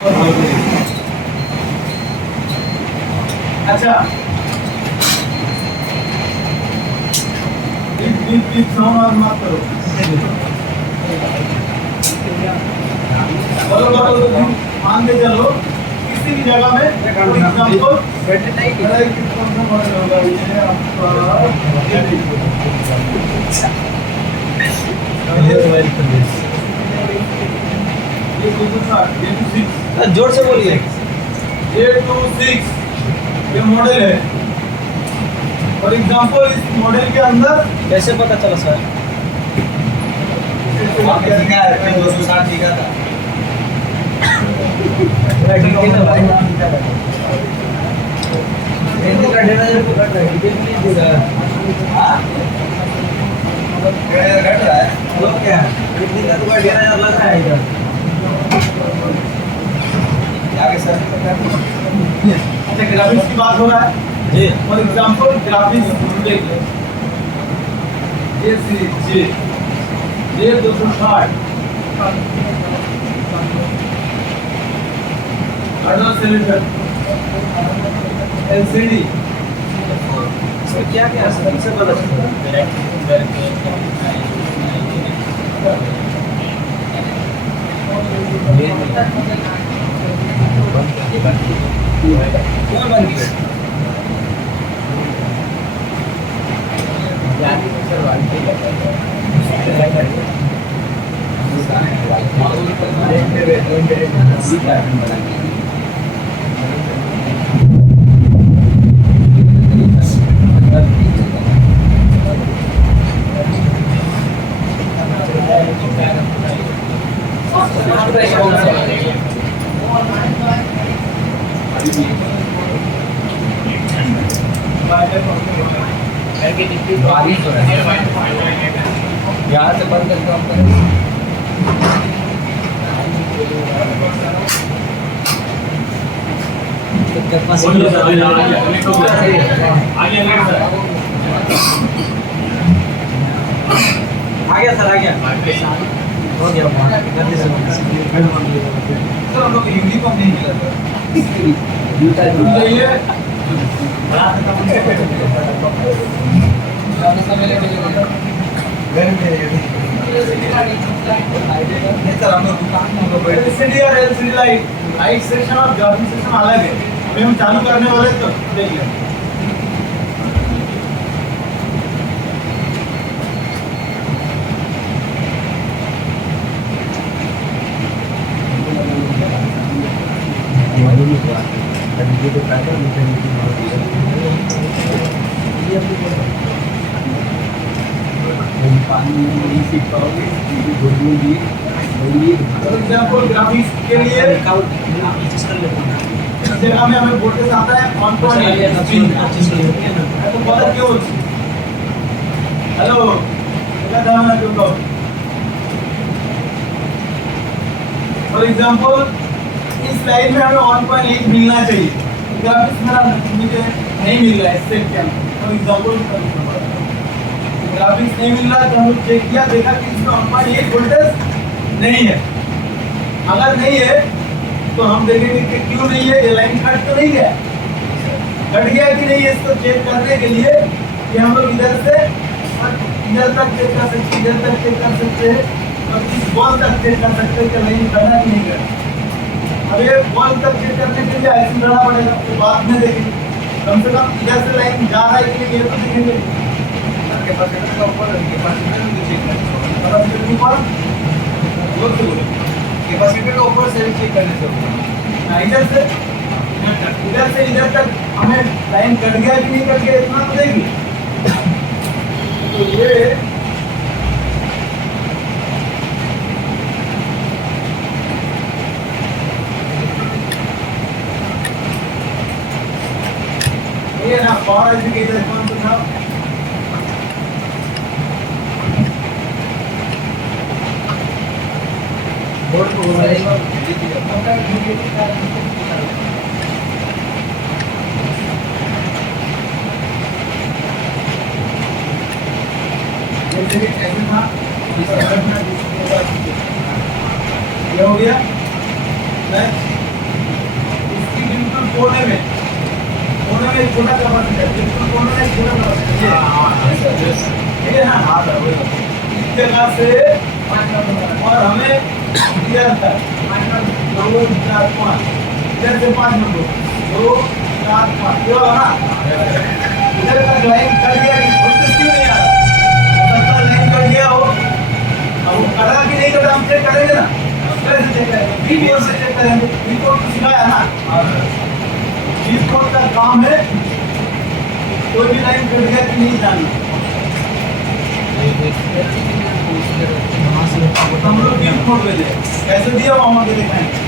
अच्छा, please sound मत करो। बोलो मान के चलो किसी भी जगह में फॉर एग्जांपल मॉडल होगा ये आपका ये 260 जोर से बोलिए। A26 ये मॉडल है। फॉर एग्जांपल इस मॉडल के अंदर कैसे पता चला सर? क्या है 260 का था। अच्छा, ग्राफिक्स की बात हो रहा है जी। फॉर एग्जांपल ग्राफिक्स ये सीरीज ये 260 कार्डल सिलेंडर एलसीडी क्या क्या सबसे पता चला? कौन बन गया? यहाँ से बंद करके हम करें। आ गया सर, आ गया हो गया। सर हम लोग यूनिफॉर्म नहीं मिला सर हम लोग दुकान में लोग एलसीडी और एलसीडी लाइट सेक्शन और ग्राफिक सेक्शन अलग है। अभी हम चालू करने वाले तो देखिए फॉर एग्जांपल ग्राफिक्स के लिए जगह में हमें वोल्टेज आता है 1.8 तो पता क्यों हेलो क्या नाम है क्यों फॉर एग्जांपल इस लाइन में हमें 1.8 मिलना चाहिए। ग्राफिक्स मेरा मुझे नहीं मिल रहा है इससे क्या फॉर एग्जांपल ग्राफिक्स नहीं मिल रहा तो हम चेक किया देखा कि इसमें 1.8 वोल्टेज नहीं है। अगर नहीं है तो हम देखेंगे कि क्यों नहीं है। ये लाइन कट तो नहीं है, कट गया कि नहीं है इसको चेक करने के लिए कि हम लोग इधर से इधर तक चेक कर सकते हैं, इधर तक चेक कर सकते हैं और इस बॉल तक चेक कर सकते हैं कि लाइन कटा कि नहीं कटा। अब ये बॉल तक चेक करने के लिए आईसी लगाना पड़ेगा तो बाद में देखेंगे। कम से कम इधर से लाइन जा रहा है कि नहीं ये तो देखेंगे। कैपेसिटर का ऊपर कैपेसिटर भी चेक करें, कैपेसिटर के ऊपर कैपेसिटर के ऊपर से भी चेक करने से इधर से इधर तक हमें लाइन कट गया कि नहीं कट गया इतना तो देखिए। तो ये ना पावर एजुकेटर कौन सा था बोर्ड को बोलेगा कैसे था ये हो गया। कोने में छोटा कैपेसिटर, बिल्कुल कोने में छोटा कैपेसिटर, ठीक है ना। इस जगह से और हमें दिया था 2 4 5, इधर से 5 नंबर 2 4 5, ये वाला ना इधर का लाइन कट गया, वोल्टेज क्यों नहीं आ रहा? सबका लाइन कट गया हो, अब वो कटा कि नहीं कटा हम चेक करेंगे ना, कैसे चेक करेंगे? बी बोर्ड से चेक करेंगे, बी बोर्ड तो सिखाया ना। बी बोर्ड का काम है कोई भी लाइन कट गया कि नहीं जानना। हम लोग डीप मोड में दिए, कैसे दिया वो हम आगे दिखाएंगे।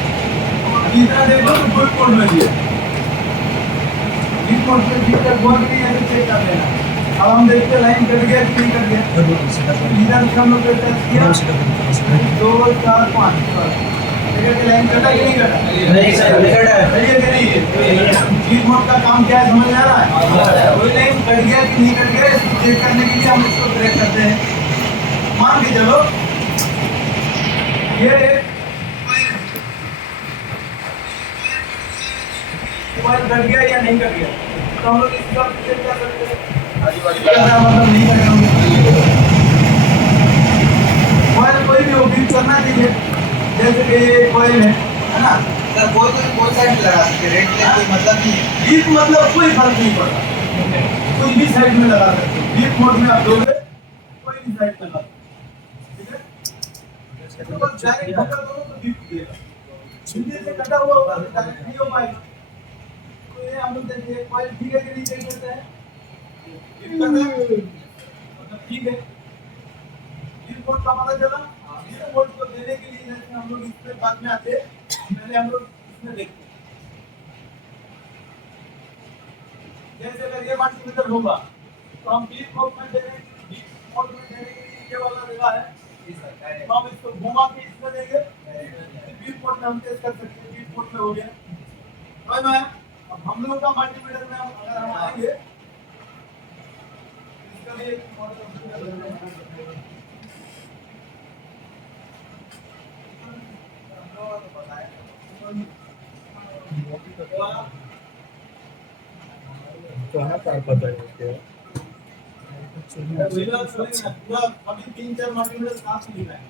अभी इतना देख लो तो डीप मोड में दिए, डीप मोड पे डीप तक बोल के ऐसे चेक कर लेना। अब हम देखते लाइन कट गया कि नहीं कट गया। इधर से हम लोग टेस्ट किया 2 4 5, देखिए कि लाइन कटा कि नहीं कटा। नहीं सर, नहीं कटा है। सही है कि नहीं है? डीप मोड का काम क्या है समझ में आ रहा है? कोई लाइन कट गया कि नहीं कट गया इसको चेक करने के लिए हम इसको ब्रेक करते हैं। मान के चलो ये मोबाइल कट गया या नहीं कट गया, तो हम लोग इसका चेक कर सकते हैं। मतलब नहीं कट गया मोबाइल कोई भी हो बीट करना चाहिए, जैसे कि ये कोई है ना सर कोई साइड लगा सकते रेड लाइन कोई मतलब नहीं है। बीट मतलब कोई फर्क नहीं पड़ता, कोई भी साइड में लगा सकते हो। बीट मोड में आप दोगे कोई भी साइड में लगा सकते हो, ठीक है। तो बस डायरेक्ट पकड़ दो तो बीट दिएगा, हिंदी से कटा हुआ होगा तो डायरेक्ट नहीं हो पाएगा। तो ये हम लोग देखिए कॉइल ठीक है कि नहीं चेक करते हैं, बीट करते हैं मतलब ठीक है। बीट मोड का पता चला। बीट मोड को देने के लिए जैसे हम लोग इसमें बाद में आते हैं, पहले हम लोग इसमें देखते हैं। जैसे अगर ये मल्टीमीटर होगा तो हम बीट मोड में देने के लिए ये वाला जगह है, तो हम इसको घुमा के इसमें देंगे, बीट मोड में हम टेस्ट कर सकते हैं। बीट मोड में हो गया भाई मैं। अब हम लोग का मल्टीमीटर में अगर हम आएंगे इसका भी एक मॉडल कहाँ पर पता है उसके? पूरा अभी 3 4 मल्टीमीटर साफ नहीं है।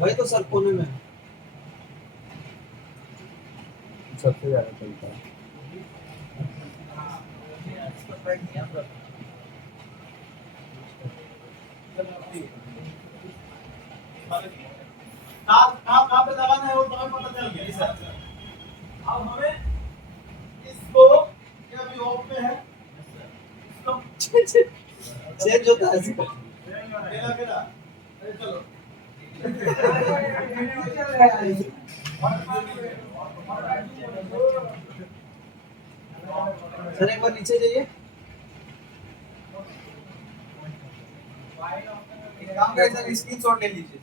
वही तो सर कोने में सबसे ज़्यादा चलता है। कहाँ पे लगाना है वो तो हमें पता चल गया सर। अब हमें इसको ये अभी ऑफ में है, इसको चेंज होता है इसका। मेरा मेरा अरे चलो सर एक बार नीचे जाइए। एक काम करें सर स्क्रीनशॉट ले लीजिए।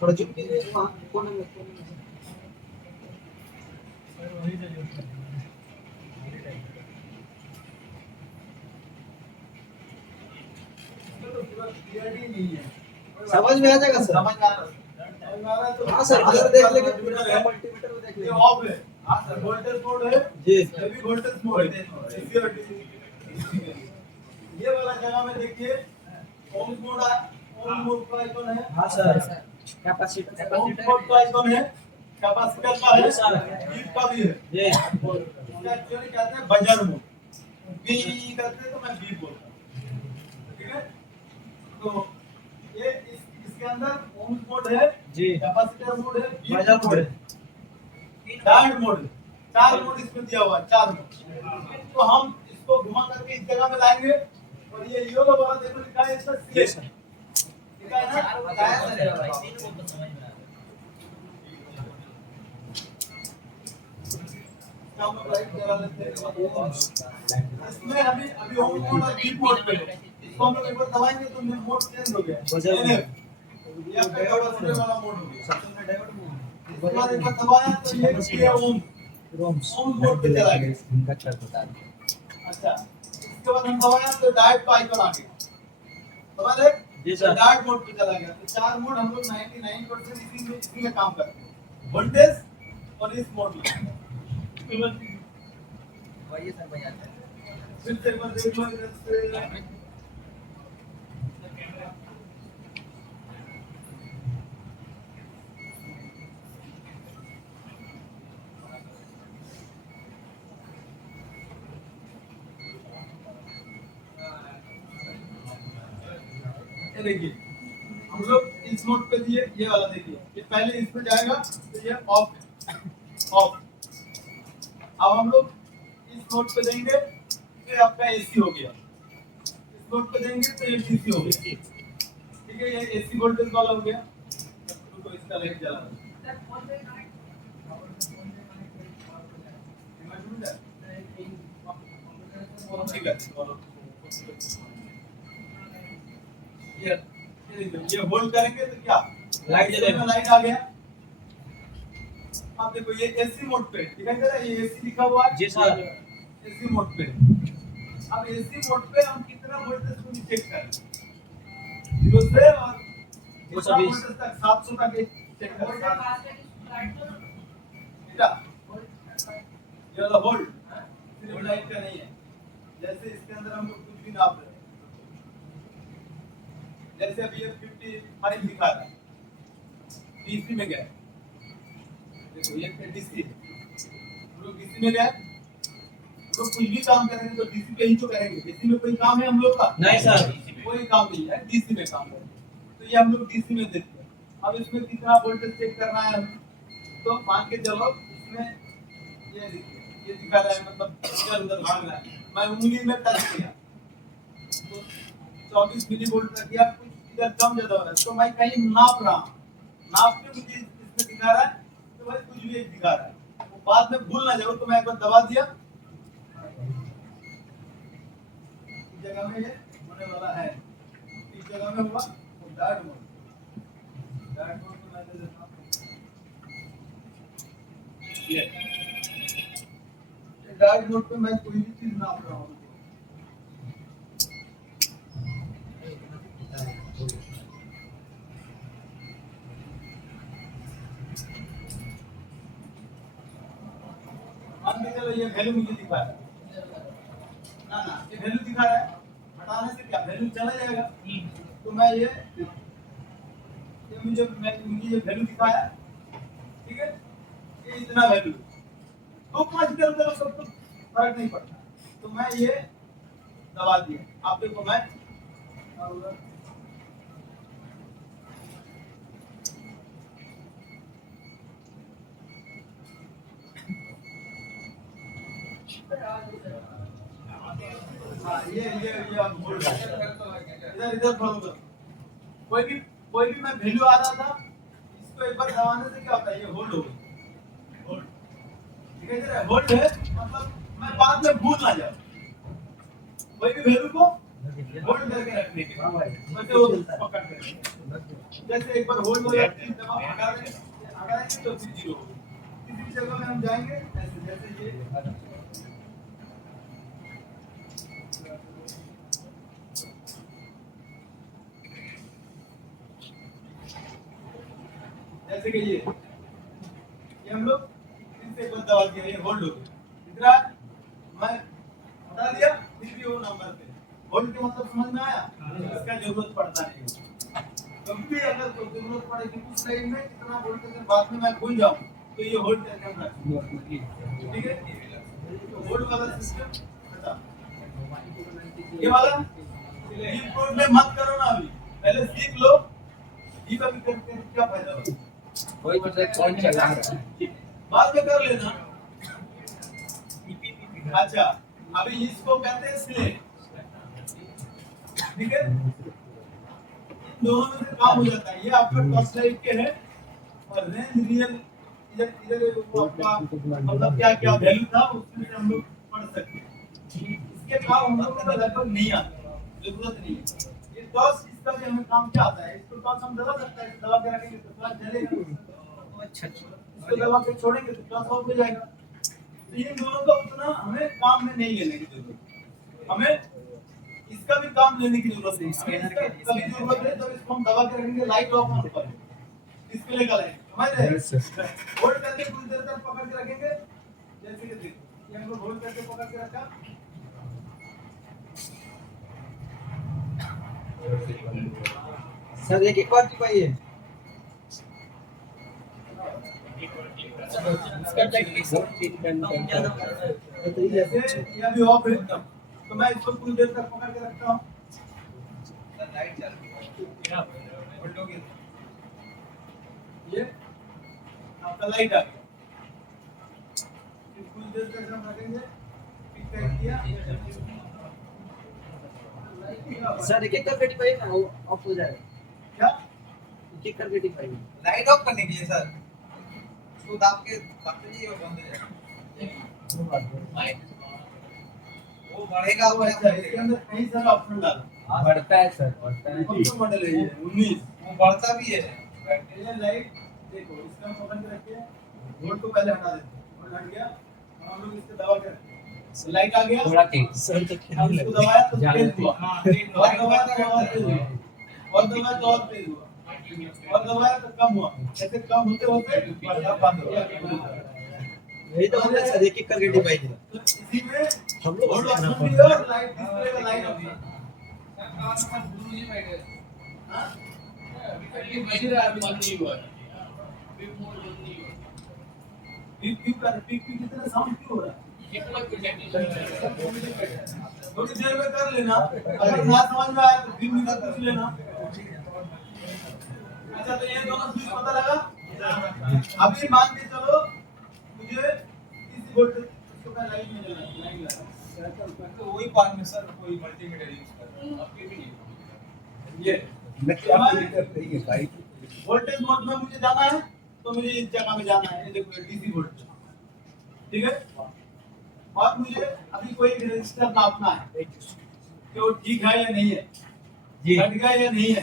थोड़ा झुक कीजिए वहाँ कोने में समझ में आ जाएगा सर। समझ आ रहा है तो हाँ सर अगर देख लेंगे मल्टीमीटर मल्टीमीटर में देख ये लेंगे। ऑफ है। हाँ सर वोल्टेज मोड है जी ये भी वोल्टेज मोड है। इसी और ये वाला जगह में देखिए ओम मोड है, ओम मोड का आइकन है। हाँ सर। ओम मोड का आइकन है, कैपेसिटर का है, हीट का भी है। ये इसका एक्चुअली कहते हैं बजर मोड, बी कहते हैं तो मैं बी बोलता हूँ, ठीक है। तो ये इस इसके अंदर ओम मोड है, जी। कैपेसिटर मोड है, बाजार मोड है। डायोड मोड है। 4 मोड इसमें दिया हुआ है, 4 मोड। तो हम इसको घुमा करके इस जगह में लाएंगे और ये येलो वाला देखो लिखा है इसमें जी सी सर। लिखा है ना, बताया सर। इसका हम लोग लाइट जला लेते हैं। इसमें अभी अभी होम मोड और डीप मोड पे है। इसको हम लोग एक बार दबाएंगे तो मोड चेंज हो गया। बाजार मोड। ये आपका कैपेसिटर वाला मोड हो गया। इसके बाद एक बार दबाया तो ये ओम ओम मोड पे चला गया। इनका चल रहा है। अच्छा, इसके बाद हम दबाया तो डायोड का आइकन आ गया। समझ रहे? जी सर। डायोड मोड पे चला गया। तो 4 मोड हम लोग 99% इसी में काम करते हैं। वोल्टेज और इस मोड में। वही सर भैया। फिर से एक बार देख लो इधर से। ये देखिए, हम लोग इस मोड पे दिए, ये वाला देखिए, ये पहले इस पे जाएगा तो ये ऑफ ऑफ। अब हम लोग इस मोड पे देंगे तो आपका एसी हो गया। इस मोड पे देंगे तो ये डीसी हो गया। ठीक है, ये एसी वोल्टेज वाला हो गया। तो इसका लाइट जला ठीक है। ये होल्ड करेंगे तो क्या लाइट जलेगा। लाइट आ गया। अब देखो ये एसी मोड पे दिखाई दे रहा है, ये एसी लिखा हुआ है। जी सर। एसी मोड पे। अब एसी मोड पे हम कितना वोल्टेज को चेक करें, 0 से और 220 तक 700 तक चेक करें। बेटा ये वाला होल्ड सिर्फ लाइट का नहीं है। जैसे इसके अंदर हम लोग कुछ भी नाप रहे हैं, जैसे अभी ये 55 दिखा रहा है, डीसी में गया। देखो ये डीसी है, हम लोग डीसी में गए। तो कुछ भी काम करेंगे तो डीसी पे ही तो करेंगे। डीसी में कोई काम है हम लोग का? नहीं सर। कोई काम नहीं है, डीसी में काम करेंगे। तो ये हम लोग डीसी में देखते हैं। अब इसमें कितना वोल्टेज चेक करना है हमें, तो मान के चलो इसमें ये देखिए, ये दिखा रहा है, मतलब इधर उधर भाग रहा है। मैं उंगली में टच किया तो 24 मिली वोल्ट तक किया, कुछ इधर कम ज्यादा हो रहा है, तो मैं कहीं नाप रहा हूँ, नाप के मुझे इसमें दिखा रहा है तो भाई कुछ भी एक दिखा रहा है। वो बाद में भूल ना जाओ, तो मैं एक बार दबा दिया, इस जगह में ये होने वाला है, इस जगह में हुआ तो डायोड मोड को मैं दे देता हूँ। ये डायोड मोड पे मैं कोई भी चीज नाप रहा हूँ। मान के चलो ये वैल्यू मुझे दिखा रहा है ना, ये वैल्यू दिखा रहा है, हटाने से क्या वैल्यू चला जाएगा। तो मैं ये मुझे ये वैल्यू दिखाया, ठीक है, ये इतना वैल्यू तो 5 इधर उधर सब तो फर्क नहीं पड़ता। तो मैं ये दबा दिया, आप देखो मैं हाँ, ये आप बोल रहे हैं। इधर इधर फॉलो करो। कोई भी मैं वैल्यू आ रहा था, इसको एक बार दबाने से क्या होता है, ये होल्ड हो गया। होल्ड ठीक है, जरा होल्ड है, मतलब मैं बाद में भूल ना जाऊं। कोई भी वैल्यू को होल्ड करके रखने के वैसे वो पकड़ के, जैसे एक बार होल्ड हो जाती है, दबा हटा देंगे तो फिर 0 किसी जगह में हम जाएंगे ऐसे, जैसे ये जैसे कि ये हम लोग इससे एक बार दबा दिया, ये होल्ड हो गया। इतना मैं हटा दिया, फिर भी वो नंबर पे होल्ड के मतलब समझ में आया। इसका जरूरत पड़ता नहीं, कभी अगर कोई जरूरत पड़ेगी उस टाइम में कितना वोल्टेज के बाद में मैं भूल जाऊं तो ये होल्ड करके हम रखेंगे, ठीक है। तो होल्ड वाला सिस्टम खत्म। ये वाला डीप कोड में मत करो ना, अभी पहले सीख लो जी का भी करके क्या फायदा होगा? कोई मतलब कौन चला रहा है? बाद में कर लेना। अच्छा, अभी इसको कहते हैं सिलेक्ट, ठीक है? इन दोनों में से काम हो जाता है। ये आपका टॉस टाइप के है और रेंज रियल इधर इधर वो आपका मतलब क्या क्या वैल्यू था उसमें से हम लोग पढ़ सकते हैं। इसके काम हम लोग को लगभग नहीं आता, जरूरत नहीं है। ये टॉस इसका भी हमें काम क्या आता है? इसको टॉस हम दबा सकते हैं, दबा के रखेंगे तो टॉस जलेगा। अच्छा इसको दबा के छोड़ेंगे तो टॉस ऑफ हो जाएगा। तो इन दोनों का उतना हमें काम में नहीं लेने की जरूरत। हमें इसका भी काम लेने की जरूरत नहीं। हमें इसका कभी जरूरत है तो इसको हम दबा के रखेंगे, लाइट ऑफ ऑन कर डिस्प्ले का लाइट समझ रहे हैं? होल्ड करके कुछ देर तक पकड़ के रखेंगे, जैसे कि देखो ये हम लोग होल्ड करके पकड़ के रखा। सर एक एक बार टिपाइए। जैसे ये अभी ऑफ है तो मैं इसको कुछ देर तक पकड़ के रखता हूँ। लाइट चल रही है। होल्ड हो गया, ये आपका लाइट आ गया। फिर कुछ देर तक हम रखेंगे, पिक कर दिया। सर एक एक करके टिपाइए ना, वो ऑफ हो जाएगा। क्या एक एक करके टिपाइए। लाइट ऑफ करने के लिए सर उसको दाब के ये बंद हो जाएगा। वो बढ़ेगा वो अच्छा है, इसके अंदर कई सारे ऑप्शन डालो। बढ़ता है सर, बढ़ता है। कौन सा मॉडल है ये? 19। वो बढ़ता भी है। ये लाइट देखो, इसका हम पकड़ के रखते हैं, बोर्ड को पहले हटा देते हैं। बोर्ड हट गया और हम लोग इसको दबा के रखते हैं। लाइट आ गया, थोड़ा तेज सर तो हम इसको दबाया तो तेज हुआ, हाँ, और दबाया तो और तेज हुआ, और दबाया तो और तेज हुआ, और दबाया तो कम हुआ। ऐसे कम होते होते बंद हो गया। यही तो हमने सर एक एक करके टिपाइए। तो इसी में हम लोग बोर्ड खाना ऑप्शन भी पड़ है और लाइट डिस्प्ले का लाइट ऑप्शन। हाँ? पिक कितना साउंड क्यों हो रहा है? थोड़ी देर में कर लेना, अगर ना समझ में आया तो फिर मुझे पूछ लेना। अच्छा तो ये दोनों स्विच पता लगा? अभी मान के चलो मुझे इस वोल्टेज इसको का लाइन में जाना है, लाइन लगा तो वही पार्ट में सर कोई मल्टीमीटर यूज कर आपके भी नहीं। ये वोल्टेज मोड में मुझे जाना है तो मुझे इस जगह में जाना है। ये देखो डीसी वोल्टेज, ठीक है? और मुझे अभी कोई रेजिस्टर नापना है कि वो ठीक है या नहीं है, घट गया या नहीं है।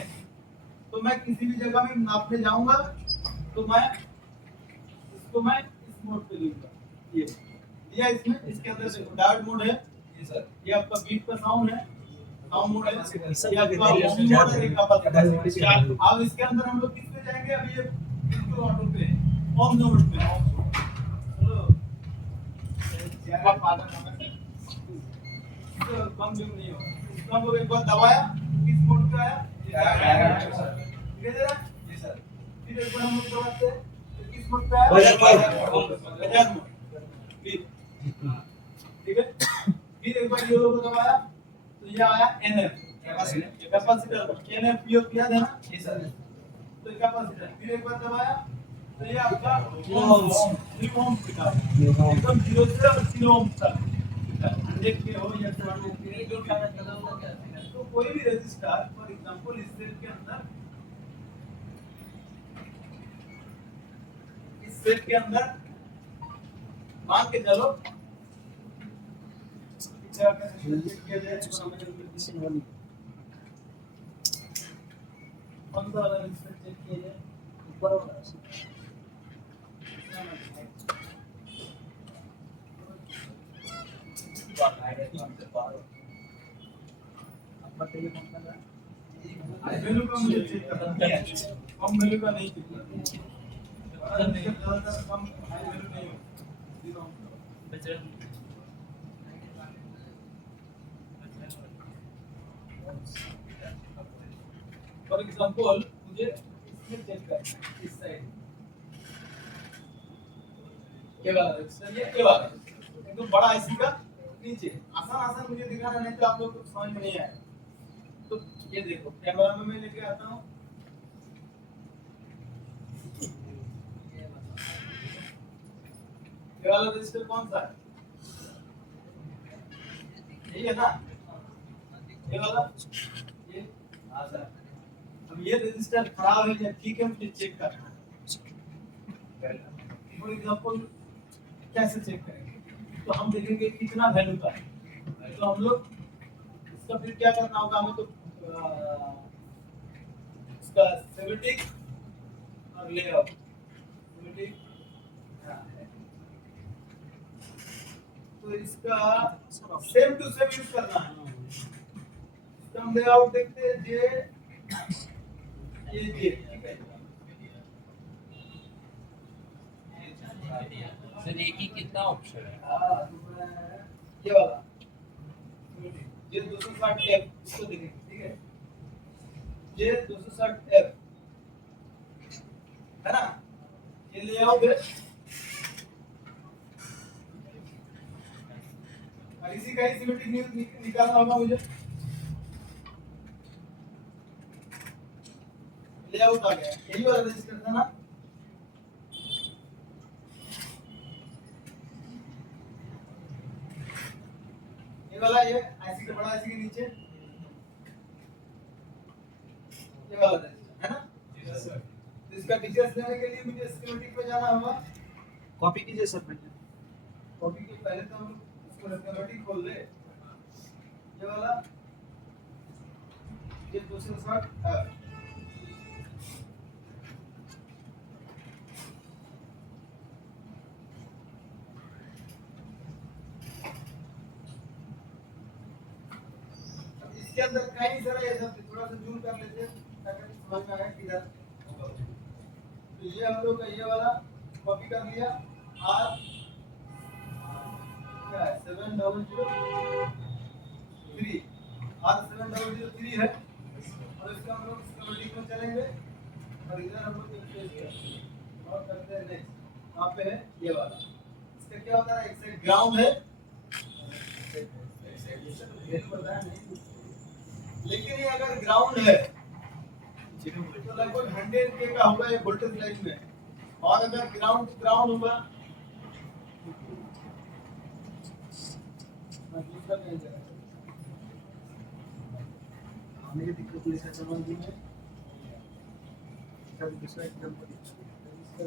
तो मैं किसी भी जगह में नापने जाऊंगा तो मैं इसको मैं इस मोड पे लूंगा। ये दिया इसमें, इसके अंदर देखो डायोड मोड है, जी सर। ये आपका बीट का साउंड है, साउंड मोड है, सब ये आपका वॉल्यूम मोड है, एक आपका कैपेसिटर। अब इसके अंदर हम लोग किस पे जाएंगे? अभी ये बिल्कुल ऑटो पे है, ऑन मोड पे है। चलो ज्यादा पागल तो कम जो नहीं होगा। इसको हम लोग एक बार दबाया, किस मोड पे आया? ठीक है जरा? जी सर। फिर एक बार हम लोग दबाते हैं, तो किस मोड पे आया? बजाज मोड। ठीक है? फिर एक बार ये लोगो दबाया तो ये आया एनएफ, कैपेसिटर। एनएफ उपयोग किया था ना? जी सर। तो कैपेसिटर। फिर एक बार दबाया तो ये आपका ओम्स दिखा, एकदम 0 से 0 ओम तक देखिए हो या तो कोई भी रजिस्टर फॉर एग्जांपल इस सेल के अंदर, इस सेल के अंदर मान के चलो कौन सा वाला रजिस्टर चेक किया जाए? ऊपर वाला वैल्यू का मुझे चेक करना है, कम वैल्यू का नहीं चेक करना। ज्यादातर कम हाई वैल्यू नहीं हो। फॉर एग्जांपल मुझे इसमें चेक करना है, इस साइड के वाला रजिस्टर, ये वाला एकदम बड़ा आईसी का नीचे। आसान मुझे दिखाना नहीं तो आप लोग को समझ में नहीं आएगा। तो ये देखो कैमरा में मैं लेके आता हूँ, ये वाला रजिस्टर कौन सा है? यही है ना? ये वाला? ये? हाँ सर। अब ये रजिस्टर खराब है या ठीक है मुझे चेक करना है। फॉर एग्जाम्पल कैसे चेक करेंगे? तो हम देखेंगे कितना वैल्यू का है। तो हम लोग इसका फिर क्या करना होगा हमें? तो इसका सेमेटिक और लेआउट सेमेटिक, तो इसका सेम टू सेम यूज करना है। इसका हम लेआउट देखते हैं ये ठीक है। सर एक ही कितना ऑप्शन है? ये वाला ये 260F इसको देखेंगे, ठीक है? ये 260F है ना? ये लेआउट है और इसी का ही सिमेट्रिक न्यूज निकालना होगा मुझे। लेआउट आ गया, यही वाला रजिस्टर था ना? ये वाला, ये ऐसी के बड़ा ऐसी के नीचे ये वाला रजिस्टर है ना? Yes sir. तो इसका डिटेल्स लेने के लिए मुझे सिमेट्रिक पे जाना होगा। कॉपी कीजिए सर पहले। कॉपी के पहले तो हम इसको सिमेट्रिक खोल ले। ये वाला ये 260 इसके अंदर कई सारे ये सब थोड़ा सा जूम कर लेते हैं ताकि समझ में आए किधर होगा। तो ये हम लोग का ये वाला कॉपी कर लिया। आर क्या है 7003 R7003 है और इसका हम लोग सिमेट्रिक में चलेंगे और इधर हम लोग और करते हैं नेक्स्ट। वहाँ पे है ये वाला। इसका क्या होता है? एक साइड ग्राउंड है, ये तो बताया नहीं, लेकिन ये अगर ग्राउंड है तो लगभग 100K का होगा ये वोल्टेज लाइन में, और अगर ग्राउंड टू ग्राउंड होगा दूसरा कहीं जाएगा। हमें दिक्कत पुलिस का सामान भी है कभी दूसरा एग्जांपल इसका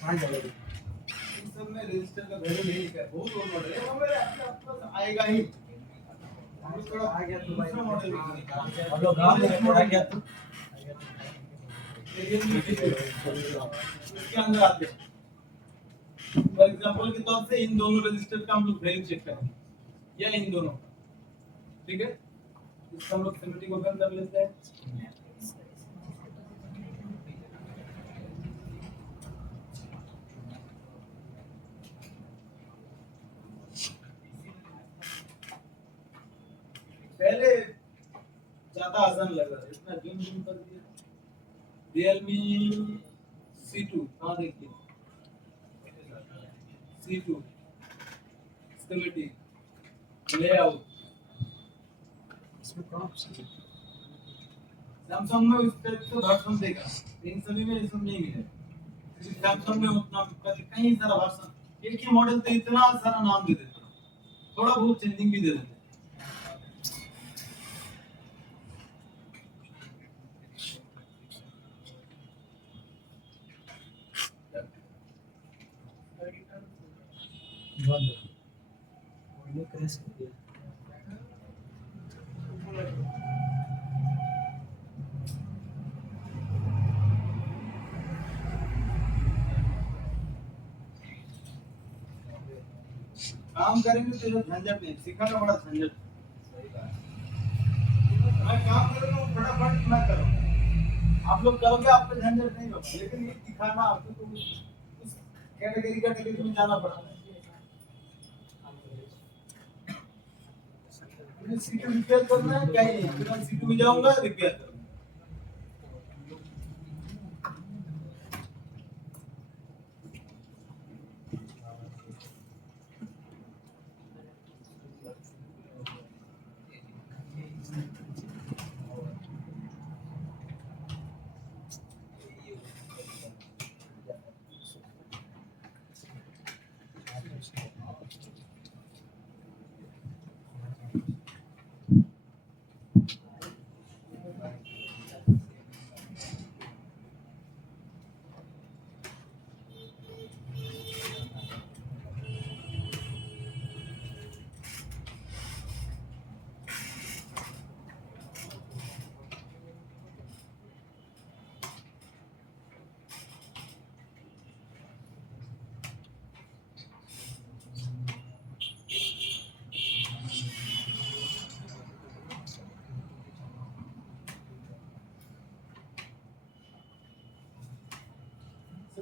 कहाँ जाएगा? इन सब में रजिस्टर का वैल्यू नहीं है, बहुत ओल्ड मॉडल है। वो मेरे आपके पास आएगा ही। हम थोड़ा आ गया तो दूसरा मॉडल भी हम लोग गाँव में आ गया तो इसके अंदर आते हैं। फॉर एग्जांपल के तौर से इन दोनों रजिस्टर का हम लोग वैल्यू चेक करेंगे या इन दोनों, ठीक है? इसका हम लोग सिमेट्रिक ओपन कर लेते हैं। पहले ज्यादा आसान लग रहा था, इतना जूम कर दिया। Realme C2 हाँ देखिए C2 स्टेबिलिटी लेआउट इसमें कौन ऑप्शन है? सैमसंग में उस टाइप से वर्जन देगा, इन सभी में ये सब नहीं मिलेगा। सैमसंग में उतना कहीं सारा वर्जन, एक ही मॉडल तो इतना सारा नाम दे देते हैं, थोड़ा बहुत चेंजिंग भी दे देते हैं। बंद ये क्रैश कर दिया। काम करेंगे तो झंझट नहीं, सिखाना बड़ा झंझट। मैं काम करूंगा फटाफट मैं करूंगा, आप लोग करोगे आप पे झंझट नहीं होगा, लेकिन ये दिखाना आपको तो उस कैटेगरी में जाना पड़ता है। मुझे सीटू रिपेयर करना है क्या? नहीं बिना सीटू में जाऊंगा रिपेयर करूंगा।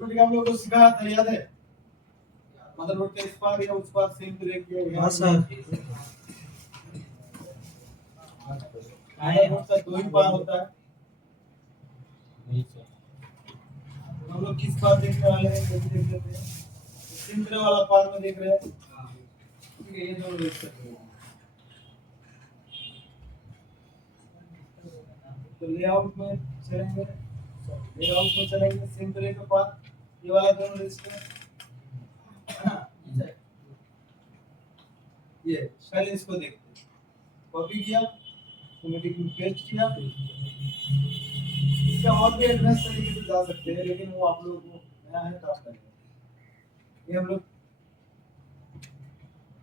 सिमेट्रिक हम लोग को सिखाया था, याद है? मदरबोर्ड के इस पार या उस पार सेम ब्रेक किया गया। हाँ सर। मदरबोर्ड का दो ही पार होता है। नहीं सर। हम लोग किस पार देखने वाले हैं, देख लेते हैं। सेम ब्रेक वाला पार में देख रहे हैं। ठीक है, ये दोनों देख सकते हैं। तो लेआउट में चलेंगे, सेम ब्रेक के पार ये वाला दोनों रजिस्टर है ना। ये पहले इसको देखते हैं। कॉपी किया, सिमेट्रिक में पेस्ट किया। इसका और भी एडवांस तरीके से जा सकते हैं, लेकिन वो आप लोगों को नया है तो आप करेंगे। ये हम लोग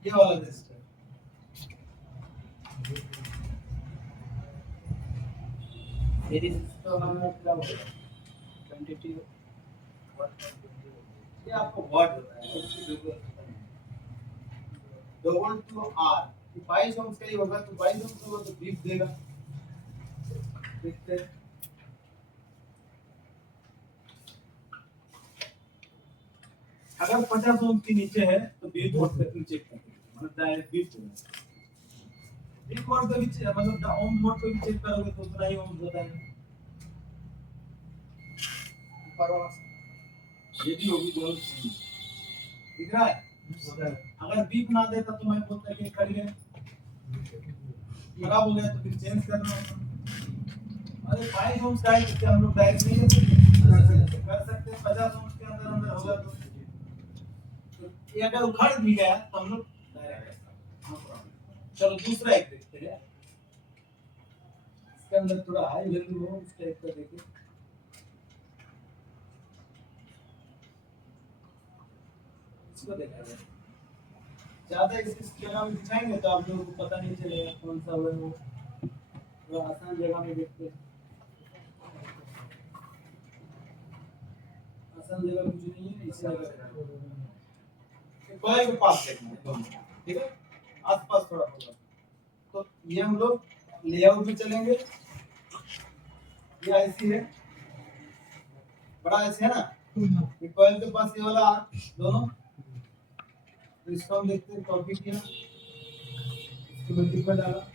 ये वाला रजिस्टर मेरी तो हमें क्या होगा क्वांटिटी, ये आपको वर्ड होता है, डबल टू आर 22 ओम्स का ही होगा, तो 22 ओम्स होगा तो बीप देगा। देखते हैं। अगर 50 ओम के नीचे है तो बीप मोड पे चेक करते हैं, मतलब डायरेक्ट बीप होगा। बीप मोड पे भी मतलब ओम मोड पे भी चेक करोगे तो उतना ही ओम होता है। ऊपर वाला ये भी होगी, दोनों दिख रहा है। अगर बीप ना देता तो मैं बोलता कि खड़ी है, खराब हो गया तो फिर चेंज करना होगा। अरे 22 ओम्स का है, इससे हम लोग डायरेक्ट नहीं कर सकते। 50 ओम्स के अंदर अंदर होगा तो ये अगर उखड़ भी गया तो हम लोग डायरेक्ट। चलो दूसरा एक देखते हैं, इसके अंदर थोड़ा हाई वैल्यू हो उस टाइप का देखिए। इसको देखा जाए, ज्यादा इस जगह में दिखाएंगे तो आप लोगों को पता नहीं चलेगा कौन सा है वो। थोड़ा आसान जगह में देखते हैं। आसान जगह कुछ नहीं है, इसी जगह कॉइल के पास देखना है दोनों, ठीक है, आसपास थोड़ा होगा। तो ये हम लोग लेआउट में चलेंगे। ये ऐसी है, बड़ा ऐसे है ना, ये कॉइल के पास ये वाला दोनों, तो इसको हम देखते हैं। कॉपी किया, इसको मल्टीपल डाला,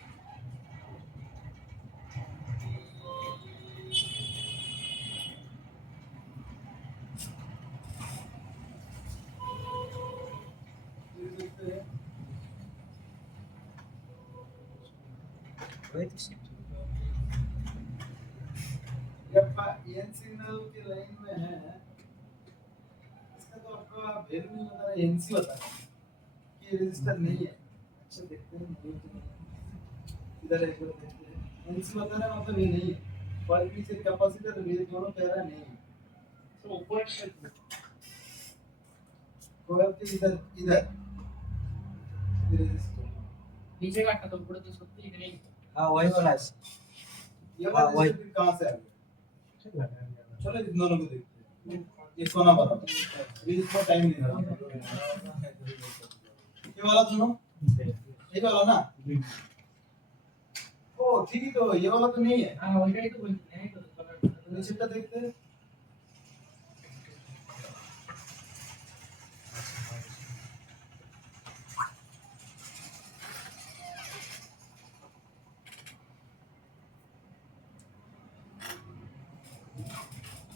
एन सिग्नल की लाइन में है, इसका तो आपका वैल्यू नहीं बता रहा है, एनसी बता रहा है कि रजिस्टर नहीं है। अच्छा देखते हैं, इधर एक बार देखते हैं। एनसी बता रहा है मतलब ये नहीं है। क्वालिटी से कैपेसिटर ये दोनों कह रहा है नहीं है। तो ऊपर क्वालिटी इधर इधर नीचे काटना तो ऊपर तो सब ठीक नहीं। हाँ वही वाला है। ये वाला रजिस्टर कहाँ से आ गया? चलो इन दोनों को देखते हैं। ये सोना बराबर, अभी इसमें टाइम नहीं लगा। ये वाला दोनों, ये वाला ना, ओ ठीक है, तो ये वाला तो नहीं है। हां ऑलरेडी तो बोलते हैं तो नीचे का देखते हैं।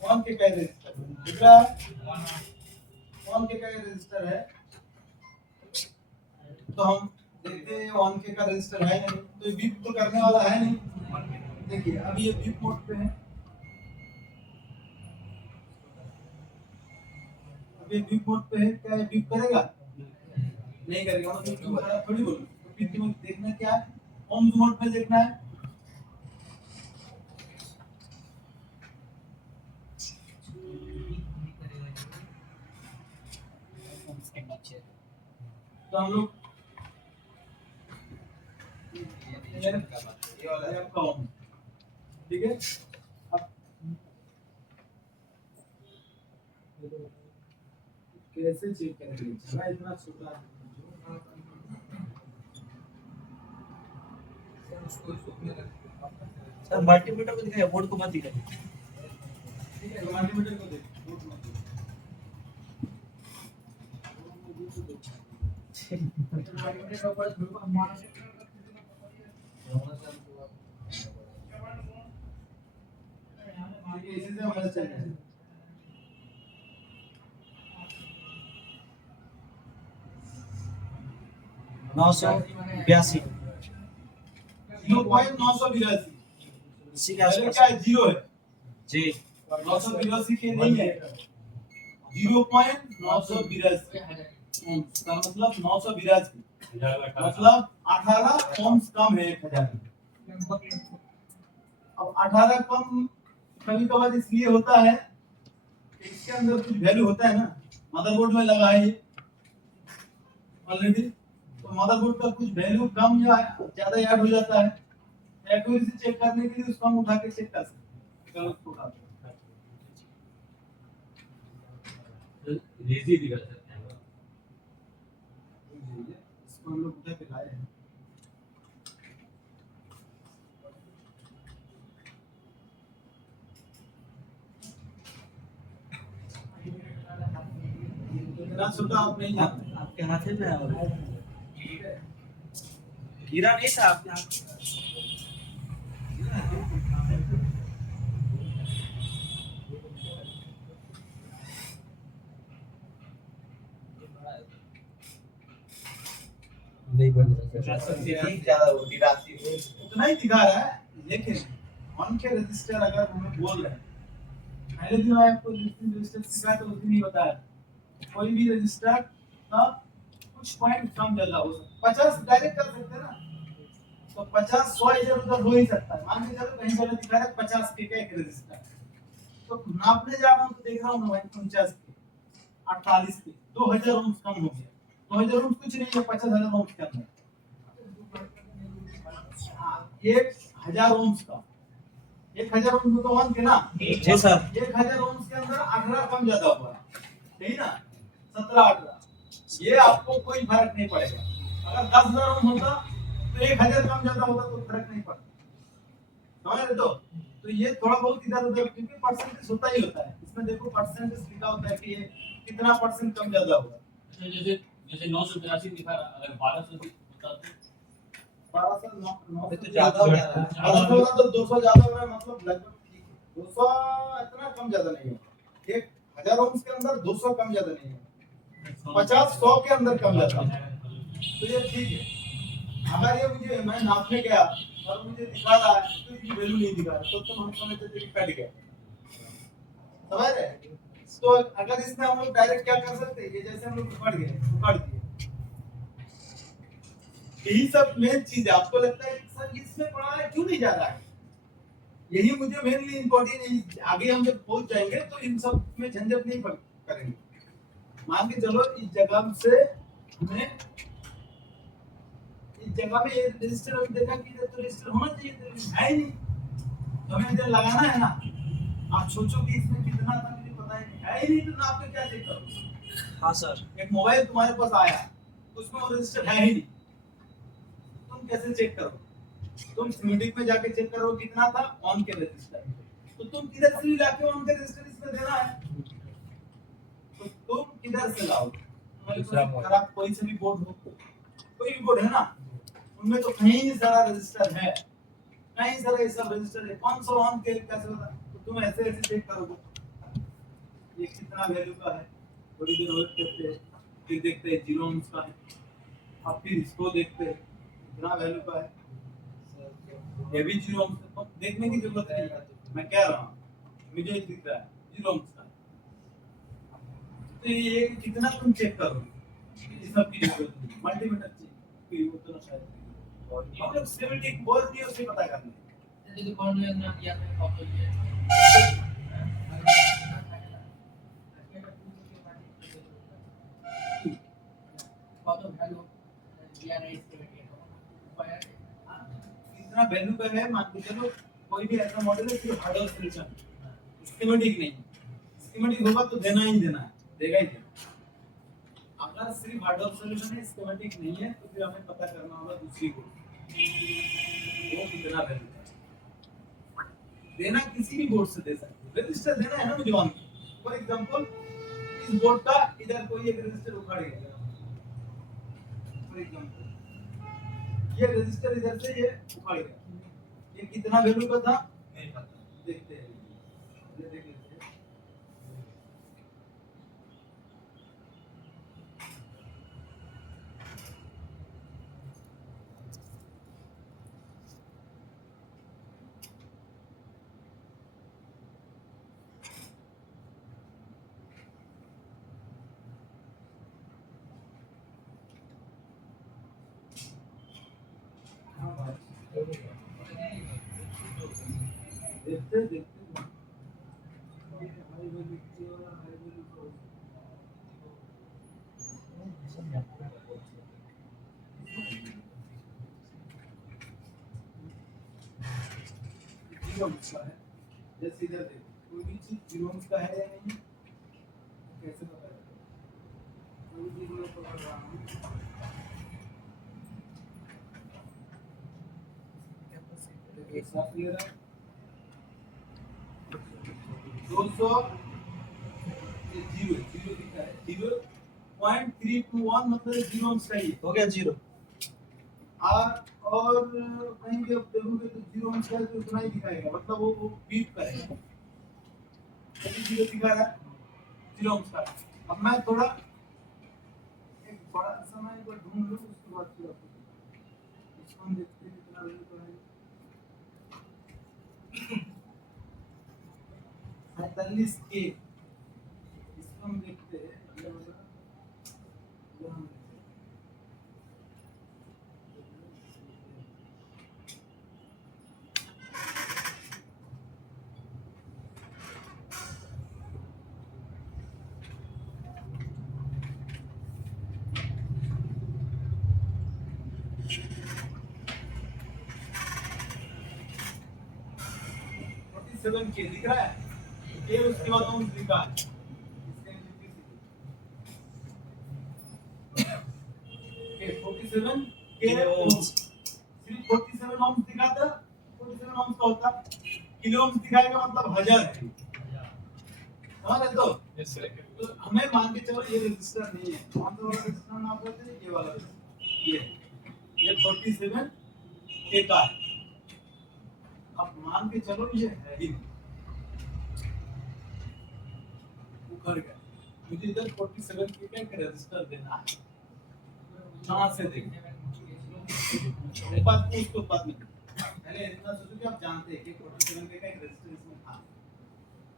कौन के का रजिस्टर दिख रहा है? कौन के का रजिस्टर है, तो हम देखते हैं ऑन के का रजिस्टर है नहीं, तो ये बीप तो करने वाला है नहीं। देखिए अभी ये बीप मोड पे है, अभी बीप मोड पे है, क्या ये बीप करेगा? नहीं करेगा, मतलब क्यों करेगा थोड़ी बोलो। तो बीप में देखना क्या है, ऑन मोड पे देखना है। उसके नीचे तो हम लोग ये वाला है आपका ऑन, ठीक है। अब कैसे चेक करेंगे, चला इतना छोटा है। सर मल्टीमीटर को दिखाइए, बोर्ड को मत दिखाइए। ठीक है, मल्टीमीटर को देखो, बोर्ड मत देखो। এটা উপরে ধরবো মানুষ ये इसी से हमारा चल रहा है 982 0.982 इसी के पहले आसपास क्या है जीरो है जी 982 के नहीं है 0.982 का मतलब 982 मतलब 18 ओम्स कम है 1000 अब 18 कम कभी कभार इसलिए होता है कि इसके अंदर कुछ वैल्यू होता है ना मदरबोर्ड में लगा है ऑलरेडी तो मदरबोर्ड का कुछ वैल्यू कम या ज्यादा ऐड हो जाता है एक्यूरेसी चेक करने के लिए उसको हम उठा के चेक कर सकते हैं उसको उठा लेजी दिखा सकते हैं इसको हम लोग उठा के लाए हैं इतना छोटा आप नहीं जानते आपके हाथ में है हीरा नहीं था आपके हाथ नहीं बन रहा ज्यादा होती रात उतना ही दिखा रहा है लेकिन ऑन के रजिस्टर अगर हमें बोल रहे हैं पहले दिन मैं आपको रजिस्टर सिखाया तो उस दिन ही बताया कोई भी रजिस्टर का कुछ पॉइंट कम ज्यादा हो सकता 50 डायरेक्ट कर सकते हैं ना तो 50 100 इधर उधर हो ही सकता है मान के चलो कहीं पर दिखा रहा है 50 के का एक रजिस्टर तो नापने जा रहा हूं तो देख रहा हूं 49 के 48 के 2000 ओम्स कम हो गया 2000 ओम्स कुछ नहीं है 50000 ओम्स के अंदर 1000 ओम्स का 1000 ओम्स तो वन के ना जी सर 1000 ओम्स के अंदर 18 कम ज्यादा हुआ है सही ना 17 18 ये आपको कोई फर्क नहीं पड़ेगा अगर 10000 ओम होता तो 1000 कम ज्यादा होता तो फर्क नहीं पड़ता समझ रहे तो ये थोड़ा बहुत इधर उधर क्योंकि परसेंटेज होता ही होता है इसमें देखो परसेंटेज लिखा होता है कि ये कितना परसेंट कम ज्यादा होगा जैसे जैसे 982 दिखा रहा अगर 1200 होता तो 1200 अभी तो ज्यादा हो गया ना। 1200 तो 200 ज्यादा हो रहा है मतलब लगभग ठीक है 200 इतना कम ज्यादा नहीं है 1000 ओम्स के अंदर 200 कम ज्यादा नहीं है 50 100 के अंदर कम ज्यादा है तो ये ठीक है अगर ये मुझे मैं नापने गया और मुझे दिखा रहा है तो इसकी वैल्यू नहीं दिखा रहा तो हम समझते थे कि कट गया समझ रहे तो अगर इसमें हम लोग डायरेक्ट क्या कर सकते हैं ये जैसे हम लोग उखाड़ दिए यही सब मेन चीज है आपको लगता है कि सर इसमें पढ़ा है क्यों नहीं जा रहा है यही मुझे मेनली इम्पोर्टेंट है आगे हम जब पहुंच जाएंगे तो इन सब में झंझट नहीं करेंगे मान के चलो इस जगह से हमें इस जगह में ये रजिस्टर हम देखा कि इधर तो रजिस्टर होना चाहिए तो है ही नहीं तो हमें इधर लगाना है ना आप सोचो कि इसमें कितना था मुझे पता ही नहीं है ही नहीं तो ना आपको क्या चेक करो हाँ सर एक मोबाइल तुम्हारे पास आया उसमें वो रजिस्टर है ही नहीं तुम कैसे चेक करो तुम सिमेटिक में जाके चेक करो कितना था ऑन के रजिस्टर तो तुम किधर से लाके ऑन के रजिस्टर इसमें देना है तो तुम किधर से लाओ तुम्हारे पास खराब कोई से भी बोर्ड हो कोई भी बोर्ड है ना उनमें तो कहीं सारा रजिस्टर है कहीं सारा ये सब रजिस्टर है 500 ऑन के कैसे होता तो तुम ऐसे ऐसे चेक करोगे ये कितना वैल्यू का है थोड़ी देर वेट करते हैं फिर देखते हैं 0 ओम्स का है अब फिर इसको देखते हैं कितना वैल्यू का है ये भी 0 ओम्स का देखने की जरूरत नहीं है मैं कह रहा हूं मुझे दिख रहा है 0 ओम्स का तो ये कितना तुम चेक करोगे इस सब की जरूरत नहीं मल्टीमीटर चेक कि उतना शायद हम लोग सिमेटिक बोल दिए उसे पता करना যদি কোন না কিয়া কত দিয়ে কত ভ্যালু दिया नहीं इतना वैल्यू पे है मान के चलो कोई भी ऐसा मॉडल है सिर्फ हार्डवेयर सॉल्यूशन स्कीमेटिक नहीं स्कीमेटिक होगा तो देना ही देना है देगा ही देना अगर सिर्फ हार्डवेयर सॉल्यूशन है स्कीमेटिक नहीं है तो फिर हमें पता करना होगा दूसरी को वो कितना वैल्यू है देना किसी भी बोर्ड से दे सकते हो रजिस्टर देना है ना मुझे ऑन फॉर एग्जांपल इस बोर्ड का इधर कोई एक रजिस्टर उखाड़ गया फॉर एग्जांपल ये रजिस्टर इधर से ये उखाड़ गया, ये कितना वैल्यू का था नहीं पता, देखते हैं पहले देख लेते हैं। देखते देखते ये हाई वैल्यू की और हाई वैल्यू को जीरो का है, जैसे इधर देखो कोई भी चीज जीरो का है या नहीं, कैसे पता चलेगा? कोई भी जीरो पकड़ रहा हूँ, एक साथ ले रहा है 200 ये जीरो जीरो दिखा है 0.321 मतलब जीरो अंश का ही हो गया जीरो। और कहीं भी आप देखोगे तो जीरो अंश का तो उतना ही दिखाएगा, मतलब वो बीट करेगा, यदि जीरो दिखा रहा है जीरो अंश का। अब मैं थोड़ा एक बड़ा समय को ढूंढ लूं, उसके बाद फिर आपको इसको हम देखते हैं कितना वैल्यू का है। 47 के इसको हम देखते हैं, ये वाला जो हम देखते हैं। सेवन के दिख रहा है, ये उसके बाद हम दिखा के 47 के ओम्स, सिर्फ 47 ओम्स दिखाता, 47 ओम्स का होता, किलो ओम्स दिखाएगा मतलब 1000 है, समझ रहे तो? Yes sir. तो हमें मान के चलो ये रजिस्टर नहीं है, कौन सा वाला रजिस्टर नाम बोलते हैं, ये वाला ये 47 के का है। अब मान के चलो ये है ही नहीं, उखड़ गया, मुझे इधर 47 के का एक रजिस्टर देना है, कहाँ से देंगे? एक बात पूछ तो बात नहीं, पहले इतना सोचो कि आप जानते हैं कि 47 के का एक रजिस्टर इसमें था,